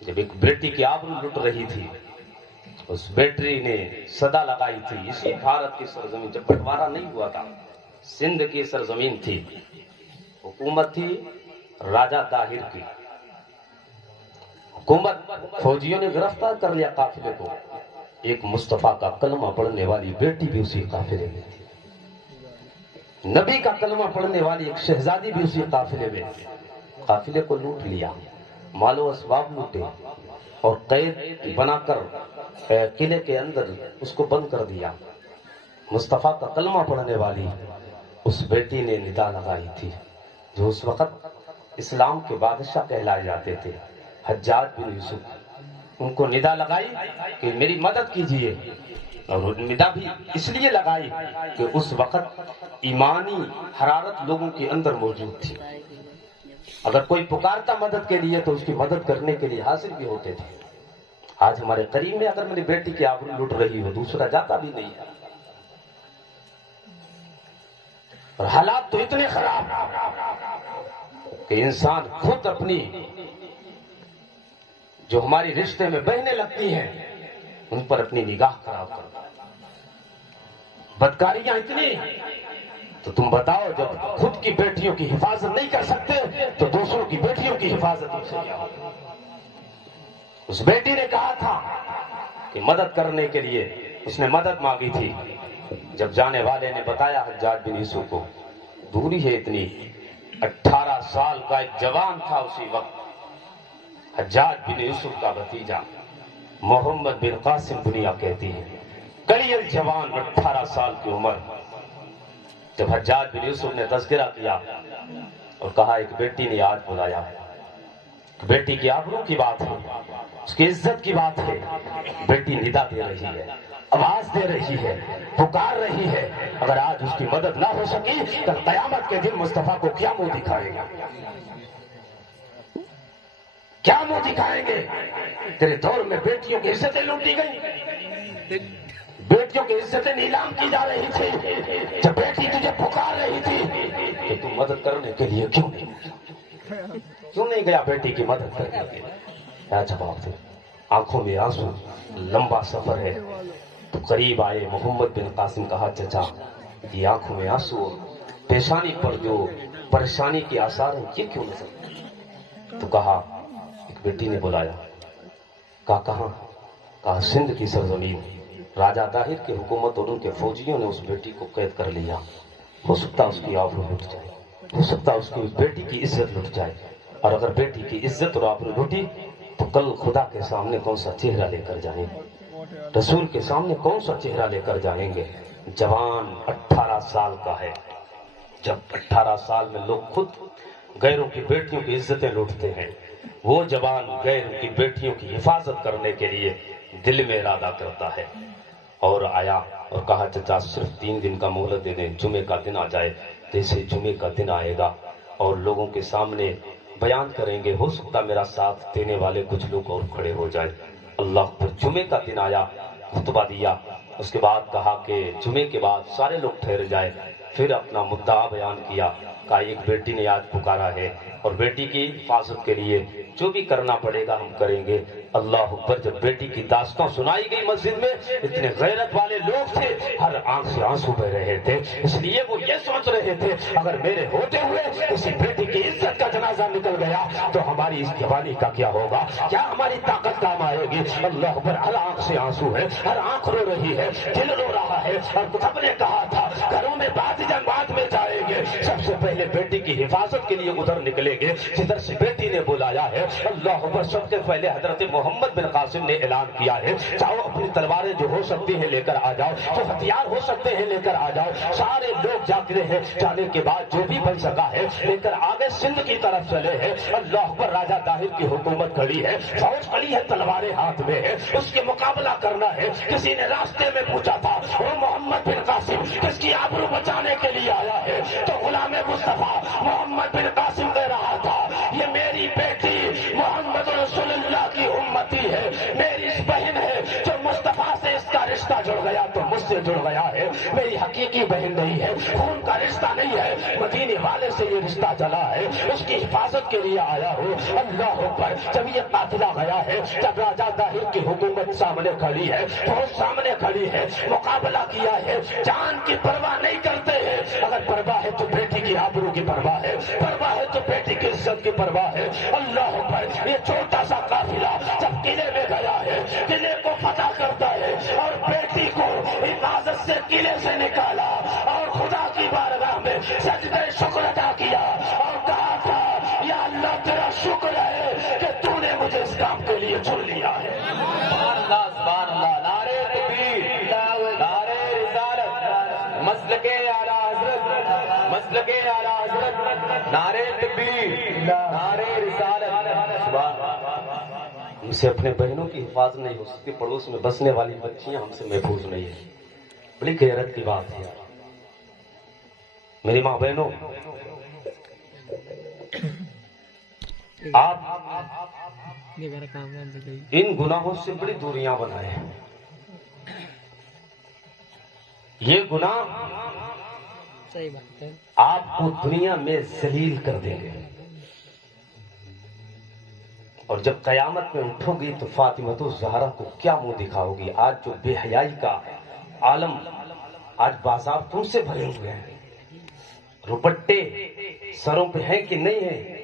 جب ایک بیٹی کی آبرو لٹ رہی تھی، اس بیٹری نے صدا لگائی تھی، اسی بھارت کی سرزمین، جب بٹوارا نہیں ہوا تھا، سندھ کی سرزمین تھی، حکومت تھی راجہ طاہر کی، حکومت فوجیوں نے گرفتار کر لیا قافلے کو، ایک مصطفیٰ کا کلمہ پڑھنے والی بیٹی بھی اسی قافلے میں تھی، نبی کا کلمہ پڑھنے والی ایک شہزادی بھی اسی قافلے میں، قافلے کو لوٹ لیا، مال و اسباب لوٹے اور قید بنا کر قلعے کے اندر اس کو بند کر دیا۔ مصطفیٰ کا کلمہ پڑھنے والی اس بیٹی نے ندا لگائی تھی، جو اس وقت اسلام کے بادشاہ کہلائے جاتے تھے، حجاج بن یوسف، ان کو ندا لگائی کہ میری مدد کیجیے، اور ندا بھی اس لیے لگائی کہ اس وقت ایمانی حرارت لوگوں کے اندر موجود تھی۔ اگر کوئی پکارتا مدد کے لیے تو اس کی مدد کرنے کے لیے حاضر بھی ہوتے تھے. آج ہمارے قریب میں اگر میری بیٹی کی آبرو لٹ رہی ہو دوسرا جاتا بھی نہیں ہے. اور حالات تو اتنے خراب کہ انسان خود اپنی جو ہماری رشتے میں بہنے لگتی ہیں ان پر اپنی نگاہ خراب کرتا ہے. بدکاریاں اتنی تو تم بتاؤ جب خود کی بیٹیوں کی حفاظت نہیں کر سکتے تو دوسروں کی بیٹیوں کی حفاظت ان سے کیا ہوگی. اس بیٹی نے کہا تھا کہ مدد کرنے کے لیے اس نے مدد مانگی تھی. جب جانے والے نے بتایا حجاج بن یوسف کو دوری ہے اتنی, 18 سال کا ایک جوان تھا اسی وقت, حجاج بن یوسف کا بھتیجا محمد بن قاسم دنیا کہتی ہے, کلیل جوان 18 سال کی عمر. جب حجاج بن یوسف نے تذکرہ کیا اور کہا ایک بیٹی نے آج بلایا, بیٹی کی آبرو کی بات ہے, اس کی عزت کی بات ہے, بیٹی ندا دے رہی ہے, آواز دے رہی ہے, پکار رہی ہے. اگر آج اس کی مدد نہ ہو سکی تو قیامت کے دن مصطفیٰ کو کیا منہ دکھائے گا, کیا منہ دکھائیں گے. تیرے دور میں بیٹیوں کی عزتیں لوٹی گئی, بیٹیوں کی عزتیں نیلام کی جا رہی تھی. جب بیٹی تجھے پکار رہی تھی تو تم مدد کرنے کے لیے کیوں نہیں گیا بیٹی کی مدد کرنے کے لیے. کیا جواب دے. آنکھوں میں آنسو, لمبا سفر ہے. تو قریب آئے محمد بن قاسم, کہا چچا یہ آنکھوں میں آنسو اور پیشانی پر جو پریشانی کے آثار ہیں یہ کیوں نظر. تو کہا ایک بیٹی نے بلایا. کہا کہاں. کہا سندھ کی سرزمین, راجہ طاہر کی حکومت اور ان کے فوجیوں نے اس بیٹی کو قید کر لیا. ہو سکتا اس کی آبرو لٹ جائے, ہو سکتا اس کی بیٹی کی عزت لٹ جائے. اور اگر بیٹی کی عزت اور آبرو لٹی تو کل خدا کے سامنے کون سا چہرہ لے کر جائیں گے, رسول کے سامنے کون سا چہرہ لے کر جائیں گے. جوان 18 سال کا ہے. جب 18 سال میں لوگ خود غیروں کی بیٹیوں کی عزتیں لوٹتے ہیں, وہ جوان غیروں کی بیٹیوں کی حفاظت کرنے کے لیے دل میں ارادہ کرتا ہے. اور آیا اور کہا چچا صرف 3 دن کا مہلت دے دیں, جمعے کا دن آ جائے. جیسے جمعے کا دن آئے گا اور لوگوں کے سامنے بیان کریں گے, ہو سکتا میرا ساتھ دینے والے کچھ لوگ اور کھڑے ہو جائے. اللہ پر جمعے کا دن آیا, خطبہ دیا. اس کے بعد کہا کہ جمعے کے بعد سارے لوگ ٹھہر جائے. پھر اپنا مدعا بیان کیا. کہا ایک بیٹی نے آج پکارا ہے اور بیٹی کی حفاظت کے لیے جو بھی کرنا پڑے گا ہم کریں گے. اللہ اکبر. جب بیٹی کی داستان سنائی گئی مسجد میں, اتنے غیرت والے لوگ تھے, ہر آنکھ سے آنسو بہ رہے تھے. اس لیے وہ یہ سوچ رہے تھے اگر میرے ہوتے ہوئے کسی بیٹی کی عزت کا جنازہ نکل گیا تو ہماری اس جوانی کا کیا ہوگا, کیا ہماری طاقت کام آئے گی. اللہ اکبر. ہر آنکھ سے آنسو ہے, ہر آنکھ رو رہی ہے, دل رو رہا ہے. اور سب نے کہا تھا گھروں میں بعد میں جائیں گے, سب سے پہلے بیٹی کی حفاظت کے لیے ادھر نکلیں گے جدھر سے بیٹی نے بلایا ہے. اللہ اکبر. سب سے پہلے حضرت محمد بن قاسم نے اعلان کیا ہے چاہو اپنی تلواریں جو ہو سکتی ہیں لے کر آ جاؤ, جو ہتھیار ہو سکتے ہیں لے کر آ جاؤ. سارے لوگ جاتے ہیں, جانے کے بعد جو بھی بن سکا ہے لے کر آگے سندھ کی طرف چلے ہیں. اللہ اکبر. راجہ طاہر کی حکومت کھڑی ہے, فوج کھڑی ہے, تلواریں ہاتھ میں ہے, اس کے مقابلہ کرنا ہے. کسی نے راستے میں پوچھا تھا وہ محمد بن قاسم کس کی آبرو بچانے کے لیے آیا ہے, تو غلام مصطفیٰ محمد بن قاسم کہہ رہا تھا یہ میری بیٹی محمد رسول اللہ کی امتی ہے, میری بہن ہے. جو مصطفیٰ سے اس کا رشتہ جڑ گیا تو مجھ سے جڑ گیا ہے, میری حقیقی بہن نہیں ہے, خون کا رشتہ نہیں ہے, مدینے والے سے یہ رشتہ چلا ہے, اس کی حفاظت کے لیے آیا ہوں. اللہ اکبر. جب یہ قافلہ گیا ہے, جب راجہ طاہر کی حکومت سامنے کھڑی ہے, فوج سامنے کھڑی ہے, مقابلہ کیا ہے, جان کی پرواہ نہیں کرتے ہیں. اگر پرواہ ہے تو بیٹی کی آبرو کی پرواہ ہے, پرواہ ہے تو بیٹی کی عزت کی پرواہ ہے. اللہ اکبر. یہ چھوٹا سا قافلہ جب قلعے میں گیا ہے, قلعے کو فتح کرتا ہے اور بیٹی کو حفاظت سے قلعے سے نکالا اور خدا کی بارگاہ میں سجدہ شکر ادا کیا اور کہا تھا یا اللہ تیرا شکر ہے کہ تو نے مجھے اس کام کے لیے چن لیا ہے. سبحان اللہ. نعرہ تکبیر, نعرہ رسالت, مسلک اعلی حضرت, مسلک اعلی حضرت, نعرہ تکبیر, نعرہ رسالت. سبحان اللہ. ہم سے اپنے بہنوں کی حفاظت نہیں ہو سکتی, پڑوس میں بسنے والی بچیاں ہم سے محفوظ نہیں ہیں. بڑی غیرت کی بات ہے. میری ماں بہنوں, آپ ان گناہوں سے بڑی دوریاں بنائیں. یہ گناہ آپ کو دنیا میں ذلیل کر دیں گے، اور جب قیامت میں اٹھو گی تو فاطمہ الزہرا کو کیا منہ دکھاؤ گی؟ آج جو بے حیائی کا عالم، آج بازار تم سے بھرے ہوئے ہیں. روپٹے سروں پہ ہیں کہ نہیں ہیں؟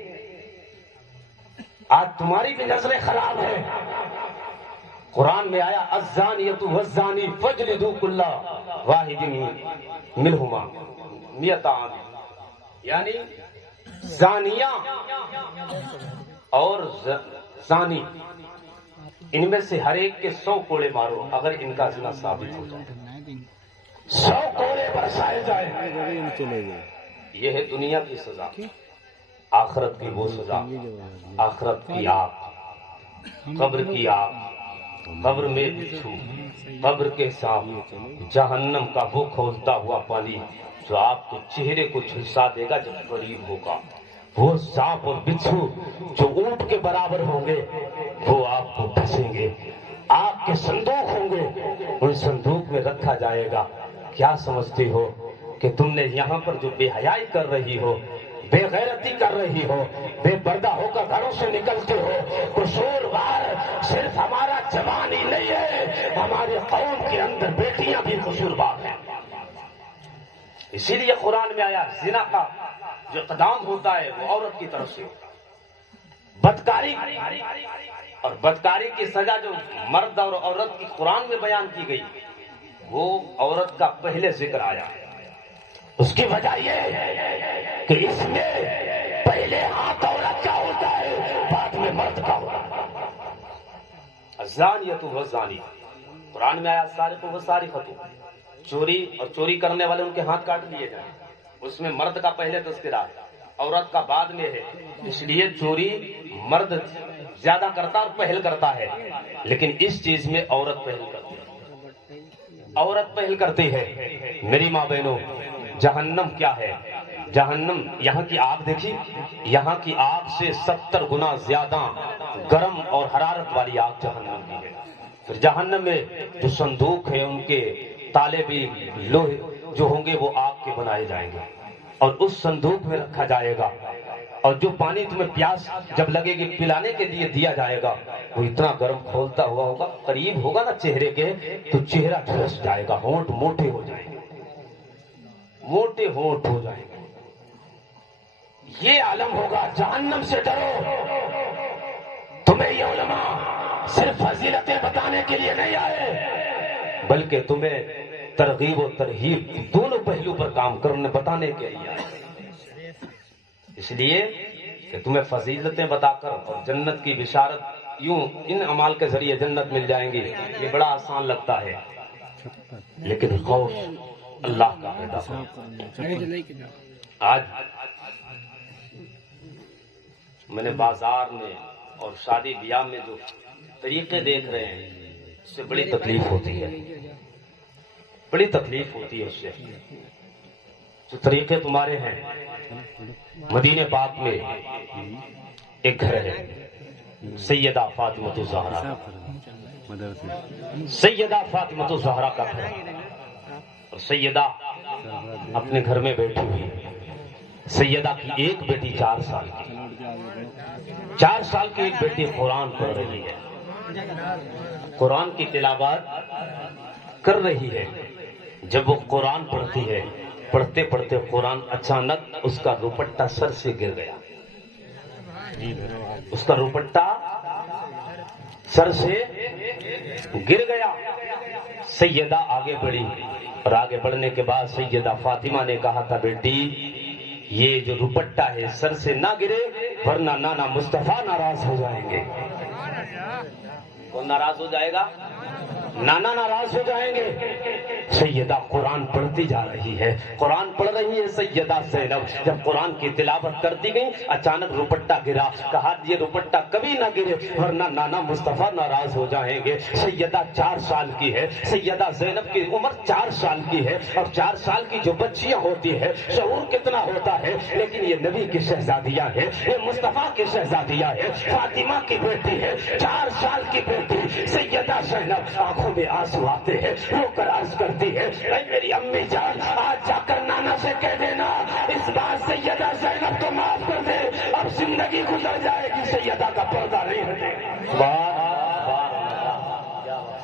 آج تمہاری بھی نظریں خراب ہیں. قرآن میں آیا الزانیۃ والزانی فاجلدوا کل واحد منہما مئۃ عام، یعنی زانیہ اور زانی ان میں سے ہر ایک کے 100 کوڑے مارو اگر ان کا زنا ثابت ہو جائے. 100 کوڑے برسائے جائے. یہ ہے دنیا کی سزا. آخرت کی وہ سزا، آخرت کی آگ، قبر کی آگ، قبر میں بچھو، قبر کے سانپ، جہنم کا وہ کھولتا ہوا پانی جو آپ کے چہرے کو جھلسا دے گا جب قریب ہوگا. وہ سانپ اور بچھو جو اونٹ کے برابر ہوں گے وہ آپ کو ڈسیں گے. آپ کے صندوق ہوں گے، ان صندوق میں رکھا جائے گا. کیا سمجھتے ہو کہ تم نے یہاں پر جو بے حیائی کر رہی ہو، بے غیرتی کر رہی ہو، بے پردہ ہو کر گھروں سے نکلتے ہو، قصوروار صرف ہمارا جوان ہی نہیں ہے، ہمارے قوم کے اندر بیٹیاں بھی قصوروار ہیں. اسی لیے قرآن میں آیا زنا کا جو اقدام ہوتا ہے وہ عورت کی طرف سے. بدکاری اور بدکاری کی سزا جو مرد اور عورت کی قرآن میں بیان کی گئی وہ عورت کا پہلے ذکر آیا. اس کی وجہ یہ ہے کہ اس میں پہلے ہاتھ عورت کا ہوتا ہے، بعد میں مرد کا ہوتا ہے. الزانیۃ والزانی، قرآن میں آیا السارق والسارقۃ، چوری اور چوری کرنے والے ان کے ہاتھ کاٹ لیے جائیں. اس میں مرد کا پہلے تذکرہ ہے، عورت کا بعد میں ہے. اس لیے چوری مرد زیادہ کرتا اور پہل کرتا ہے، لیکن اس چیز میں عورت پہل کرتی ہے. عورت پہل کرتی ہے. میری ماں بہنوں، جہنم کیا ہے؟ جہنم، یہاں کی آگ دیکھی، یہاں کی آگ سے 70 گنا زیادہ گرم اور حرارت والی آگ جہنم کی ہے. پھر جہنم میں جو صندوق ہے ان کے تالے بھی لوہے جو ہوں گے وہ آگ کے بنائے جائیں گے اور اس صندوق میں رکھا جائے گا. اور جو پانی تمہیں پیاس جب لگے گی پلانے کے لیے دیا جائے گا وہ اتنا گرم کھولتا ہوا ہوگا، قریب ہوگا نا چہرے کے تو چہرہ جھلس جائے گا، ہونٹ موٹے ہو جائیں گے، موٹے ہونٹ ہو جائیں گے. یہ عالم ہوگا. جہنم سے ڈرو. تمہیں یہ علماء صرف فضیلتیں بتانے کے لیے نہیں آئے بلکہ تمہیں ترغیب و ترہیب دونوں پہلو پر کام کرنے بتانے کے لیے آئے. اس لیے کہ تمہیں فضیلتیں بتا کر اور جنت کی بشارت یوں ان اعمال کے ذریعے جنت مل جائیں گی یہ بڑا آسان لگتا ہے، لیکن خوف اللہ کا پیدا ہو. آج میں نے بازار میں اور شادی بیاہ میں جو طریقے دیکھ رہے ہیں اس سے بڑی تکلیف ہوتی ہے، بڑی تکلیف ہوتی ہے. اس سے جو طریقے تمہارے ہیں، مدینے پاک میں ایک گھر ہے سیدہ فاطمہ الزہرا، سیدہ فاطمہ الزہرا کا گھر، اور سیدہ اپنے گھر میں بیٹھی ہوئی. سیدہ کی ایک بیٹی 4 سال کی، 4 سال کی ایک بیٹی قرآن پڑھ رہی ہے، قرآن کی تلاوت کر رہی ہے. جب وہ قرآن پڑھتی ہے، پڑھتے پڑھتے قرآن اچانک اس کا دوپٹہ سر سے گر گیا. اس کا دوپٹہ سر سے گر گیا. سیدہ آگے بڑھی اور آگے بڑھنے کے بعد سیدہ فاطمہ نے کہا تھا بیٹی یہ جو دوپٹہ ہے سر سے نہ گرے ورنہ نانا مصطفیٰ ناراض ہو جائیں گے. کون ناراض ہو جائے گا؟ نانا ناراض ہو جائیں گے. سیدہ قرآن پڑھتی جا رہی ہے, قرآن پڑھ رہی ہے سیدہ زینب. جب قرآن کی تلاوت کرتی گئی اچانک روپٹہ گرا. کہا یہ روپٹہ کبھی نہ گرے ورنہ نانا مصطفیٰ ناراض ہو جائیں گے. سیدہ 4 سال کی ہے, سیدہ زینب کی عمر 4 سال کی ہے, اور 4 سال کی جو بچیاں ہوتی ہے شعور کتنا ہوتا ہے. لیکن یہ نبی کی شہزادیاں ہیں, یہ مصطفیٰ کی شہزادیاں ہیں, فاطمہ کی بیٹی ہے, 4 سال کی بیٹی سیدہ زینب. آنکھوں میں آنسو آتے ہیں, رو کر عرض کرتی ہے اے میری امی جان, آج جا کر نانا سے کہہ دینا اس بار سیدہ زینب کو معاف کر دے, اب زندگی گزر جائے گی, سیدہ کا پردہ نہیں ہٹے.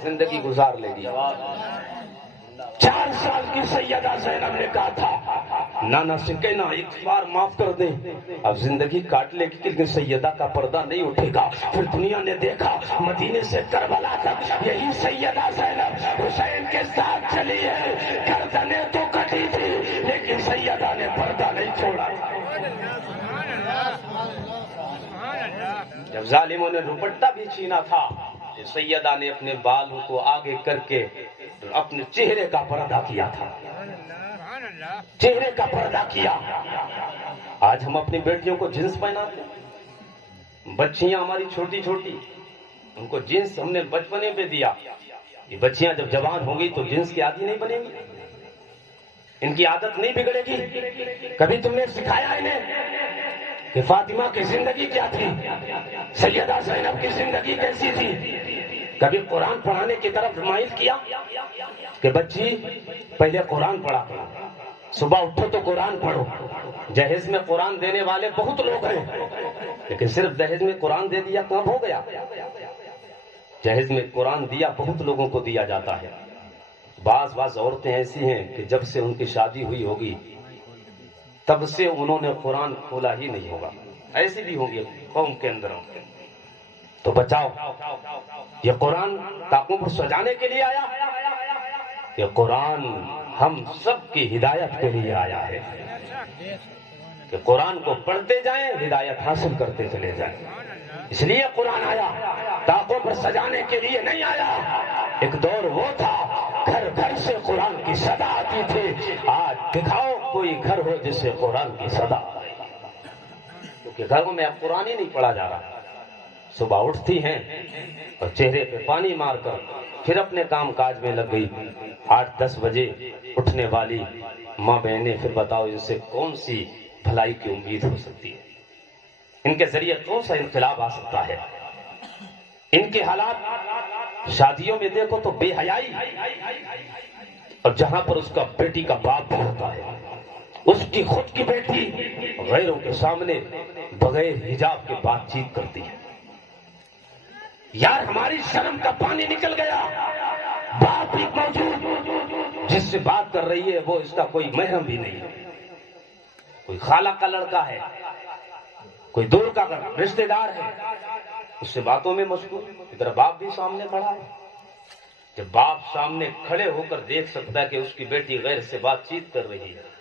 زندگی گزار لے گی. 4 سال کی سیدہ زینب نے کہا تھا نانا سے کہنا ایک بار معاف کر دے, اب زندگی کاٹ لے گی لیکن سیدہ کا پردہ نہیں اٹھے گا. پھر دنیا نے دیکھا مدینے سے کربلا تک یہی سیدہ زینب حسین کے ساتھ چلی ہے. گردنیں تو کٹی تھی لیکن سیدہ نے پردہ نہیں چھوڑا. جب ظالموں نے دوپٹہ بھی چھینا تھا سیدہ نے اپنے بالوں کو آگے کر کے اپنے چہرے کا پردہ کیا تھا, چہرے کا پردہ کیا. آج ہم اپنی بیٹیوں کو جینس پہناتے ہیں, بچیاں ہماری چھوٹی چھوٹی ان کو جینس ہم نے بچپنے پہ دیا. یہ بچیاں جب جوان ہوں گی تو جینس کی عادی نہیں بنے گی, ان کی عادت نہیں بگڑے گی. کبھی تم نے سکھایا انہیں کہ فاطمہ کی زندگی کیا تھی, سیدہ زینب کی زندگی کیسی تھی؟ کبھی قرآن پڑھانے کی طرف مائل کیا کہ بچی پہلے قرآن پڑھا کرو, صبح اٹھو تو قرآن پڑھو. جہیز میں قرآن دینے والے بہت لوگ ہیں لیکن صرف جہیز میں قرآن دے دیا کب ہو گیا؟ جہیز میں قرآن دیا بہت لوگوں کو دیا جاتا ہے. بعض عورتیں ایسی ہیں کہ جب سے ان کی شادی ہوئی ہوگی تب سے انہوں نے قرآن کھولا ہی نہیں ہوگا. ایسی بھی ہوں گی قوم کے اندر. تو بچاؤ, یہ قرآن طاقوں پر سجانے کے لیے آیا, یہ قرآن ہم سب کی ہدایت کے لیے آیا ہے کہ قرآن کو پڑھتے جائیں ہدایت حاصل کرتے چلے جائیں. اس لیے قرآن آیا, طاقوں پر سجانے کے لیے نہیں آیا. ایک دور وہ تھا گھر گھر سے قرآن کی صدا آتی تھی. آج دکھاؤ کوئی گھر ہو جس سے قرآن کی صدا آئے, کیونکہ گھروں میں اب قرآن ہی نہیں پڑھا جا رہا. صبح اٹھتی ہیں اور چہرے پہ پانی مار کر پھر اپنے کام کاج میں لگ گئی. 8-10 بجے اٹھنے والی ماں بہنیں, پھر بتاؤ ان سے کون سی بھلائی کی امید ہو سکتی ہے؟ ان کے ذریعے کون سا انقلاب آ سکتا ہے؟ ان کے حالات شادیوں میں دیکھو تو بے حیائی, اور جہاں پر اس کا بیٹی کا باپ ہوتا ہے اس کی خود کی بیٹی غیروں کے سامنے بغیر حجاب کے بات چیت کرتی ہے. یار ہماری شرم کا پانی نکل گیا. باپ بھی موجود, جس سے بات کر رہی ہے وہ اس کا کوئی محرم بھی نہیں ہے, کوئی خالہ کا لڑکا ہے, کوئی دور کا رشتہ دار ہے, اس سے باتوں میں مشغول. ادھر باپ بھی سامنے کھڑا ہے. جب باپ سامنے کھڑے ہو کر دیکھ سکتا ہے کہ اس کی بیٹی غیر سے بات چیت کر رہی ہے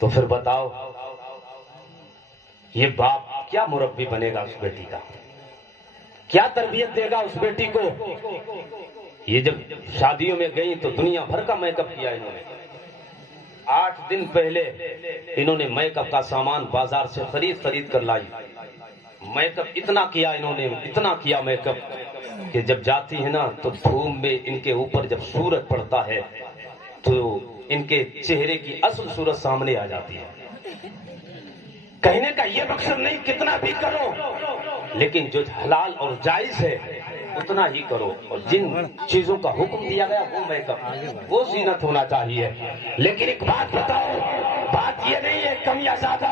تو پھر بتاؤ یہ باپ کیا مربی بنے گا اس بیٹی کا, کیا تربیت دے گا اس بیٹی کو؟ یہ جب شادیوں میں گئی تو دنیا بھر کا میک اپ کیا انہوں نے. 8 دن پہلے انہوں نے میک اپ کا سامان بازار سے خرید کر لائی. میک اپ اتنا کیا انہوں نے, اتنا کیا میک اپ کہ جب جاتی ہے نا تو دھوم میں ان کے اوپر جب سورج پڑتا ہے تو ان کے چہرے کی اصل صورت سامنے آ جاتی ہے. کہنے کا یہ مقصد نہیں کتنا بھی کرو, لیکن جو حلال اور جائز ہے اتنا ہی کرو, اور جن چیزوں کا حکم دیا گیا وہ میک اپ وہ زینت ہونا چاہیے. لیکن ایک بات بتاؤ, بات یہ نہیں ہے کم یا زیادہ,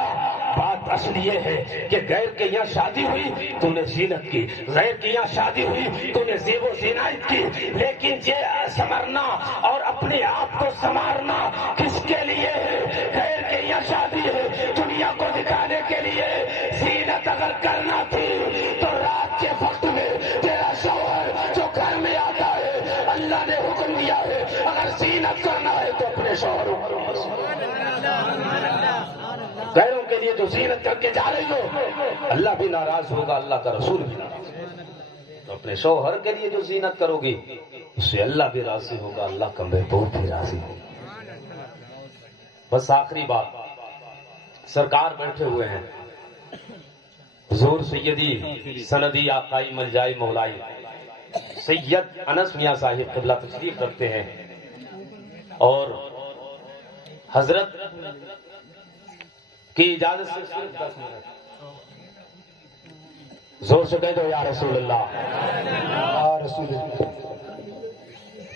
بات اصل یہ ہے کہ غیر کے یہاں شادی ہوئی تو نے زینت کی, غیر کے یہاں شادی ہوئی تو نے زیب و زینت کی. لیکن یہ سنورنا اور اپنے آپ کو سنوارنا کس کے لیے ہے؟ غیر کے یہاں شادی ہے دنیا کو دکھانے کے لیے. زینت اگر کرنا تھی تو رات کے وقت میں تیرا شوہر جو گھر میں آتا ہے اللہ نے حکم دیا ہے اگر زینت کرنا ہے تو اپنے شوہروں کو. غیروں کے لیے جو زینت کر کے جا رہی ہو اللہ بھی ناراض ہوگا, اللہ کا رسول بھی ناراض ہوگا. تو اپنے شوہر کے لیے جو زینت کرو گی اس سے اللہ بھی راضی ہوگا, اللہ کا محبوب بھی راضی ہوگا. بس آخری بات, سرکار بیٹھے ہوئے ہیں, حضور سیدی سندی آقائی ملجائی مولائی سید انس میاں صاحب قبلہ تشریف رکھتے ہیں, اور حضرت کی اجازت سے صرف 10 منٹ زور سے کہہ دو یا رسول اللہ, یا رسول اللہ.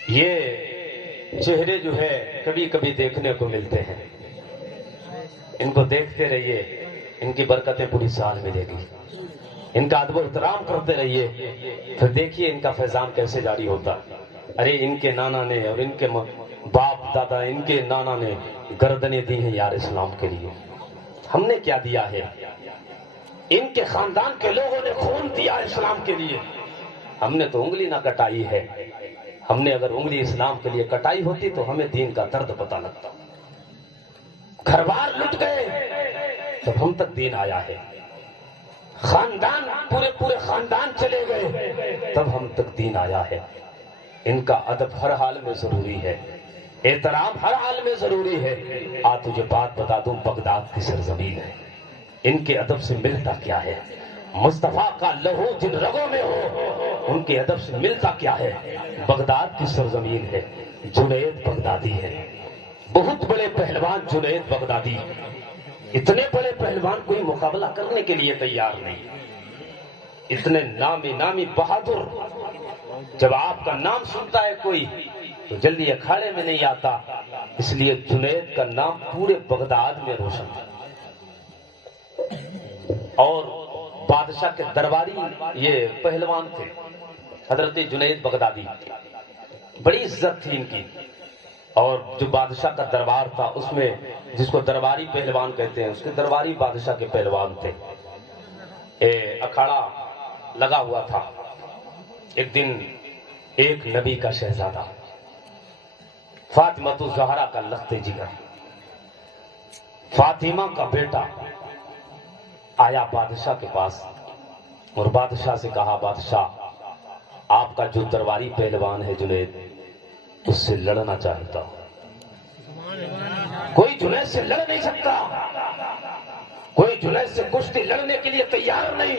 یہ چہرے جو ہے کبھی کبھی دیکھنے کو ملتے ہیں, ان کو دیکھتے رہیے, ان کی برکتیں پوری سال ملے گی. ان کا ادب و احترام کرتے رہیے, پھر دیکھیے ان کا فیضان کیسے جاری ہوتا. ارے ان کے نانا نے اور ان کے باپ دادا, ان کے نانا نے گردنیں دی ہیں یار اسلام کے لیے, ہم نے کیا دیا ہے؟ ان کے خاندان کے لوگوں نے خون دیا اسلام کے لیے, ہم نے تو انگلی نہ کٹائی ہے. ہم نے اگر انگلی اسلام کے لیے کٹائی ہوتی تو ہمیں دین کا درد پتہ لگتا. گھر بار لٹ گئے تب ہم تک دین آیا ہے, خاندان پورے خاندان چلے گئے تب ہم تک دین آیا ہے. ان کا ادب ہر حال میں ضروری ہے, احترام ہر حال میں ضروری ہے. تجھے بات بتا دوں, بغداد کی سرزمین ہے, ان کے ادب سے ملتا کیا ہے؟ مصطفیٰ کا لہو جن رگوں میں ہو, ان کے ادب سے ملتا کیا ہے؟ بغداد کی سرزمین ہے, جنید بغدادی ہے, بہت بڑے پہلوان جنید بغدادی. اتنے بڑے پہلوان کوئی مقابلہ کرنے کے لیے تیار نہیں, اتنے نامی بہادر. جب آپ کا نام سنتا ہے کوئی تو جلدی اکھاڑے میں نہیں آتا, اس لیے جنید کا نام پورے بغداد میں روشن تھا. اور بادشاہ کے درباری یہ پہلوان تھے, حضرت جنید بغدادی, بڑی عزت تھی ان کی. اور جو بادشاہ کا دربار تھا اس میں جس کو درباری پہلوان کہتے ہیں, اس کے درباری بادشاہ کے پہلوان تھے. اکھاڑا لگا ہوا تھا. ایک دن ایک نبی کا شہزادہ فاطمہ الزہرا کا لخت جگر, فاطمہ کا بیٹا آیا بادشاہ کے پاس اور بادشاہ سے کہا, بادشاہ آپ کا جو درباری پہلوان ہے جنید, اس سے لڑنا چاہتا ہوں. کوئی جنید سے لڑ نہیں سکتا, کوئی جنید سے کشتی لڑنے کے لیے تیار نہیں.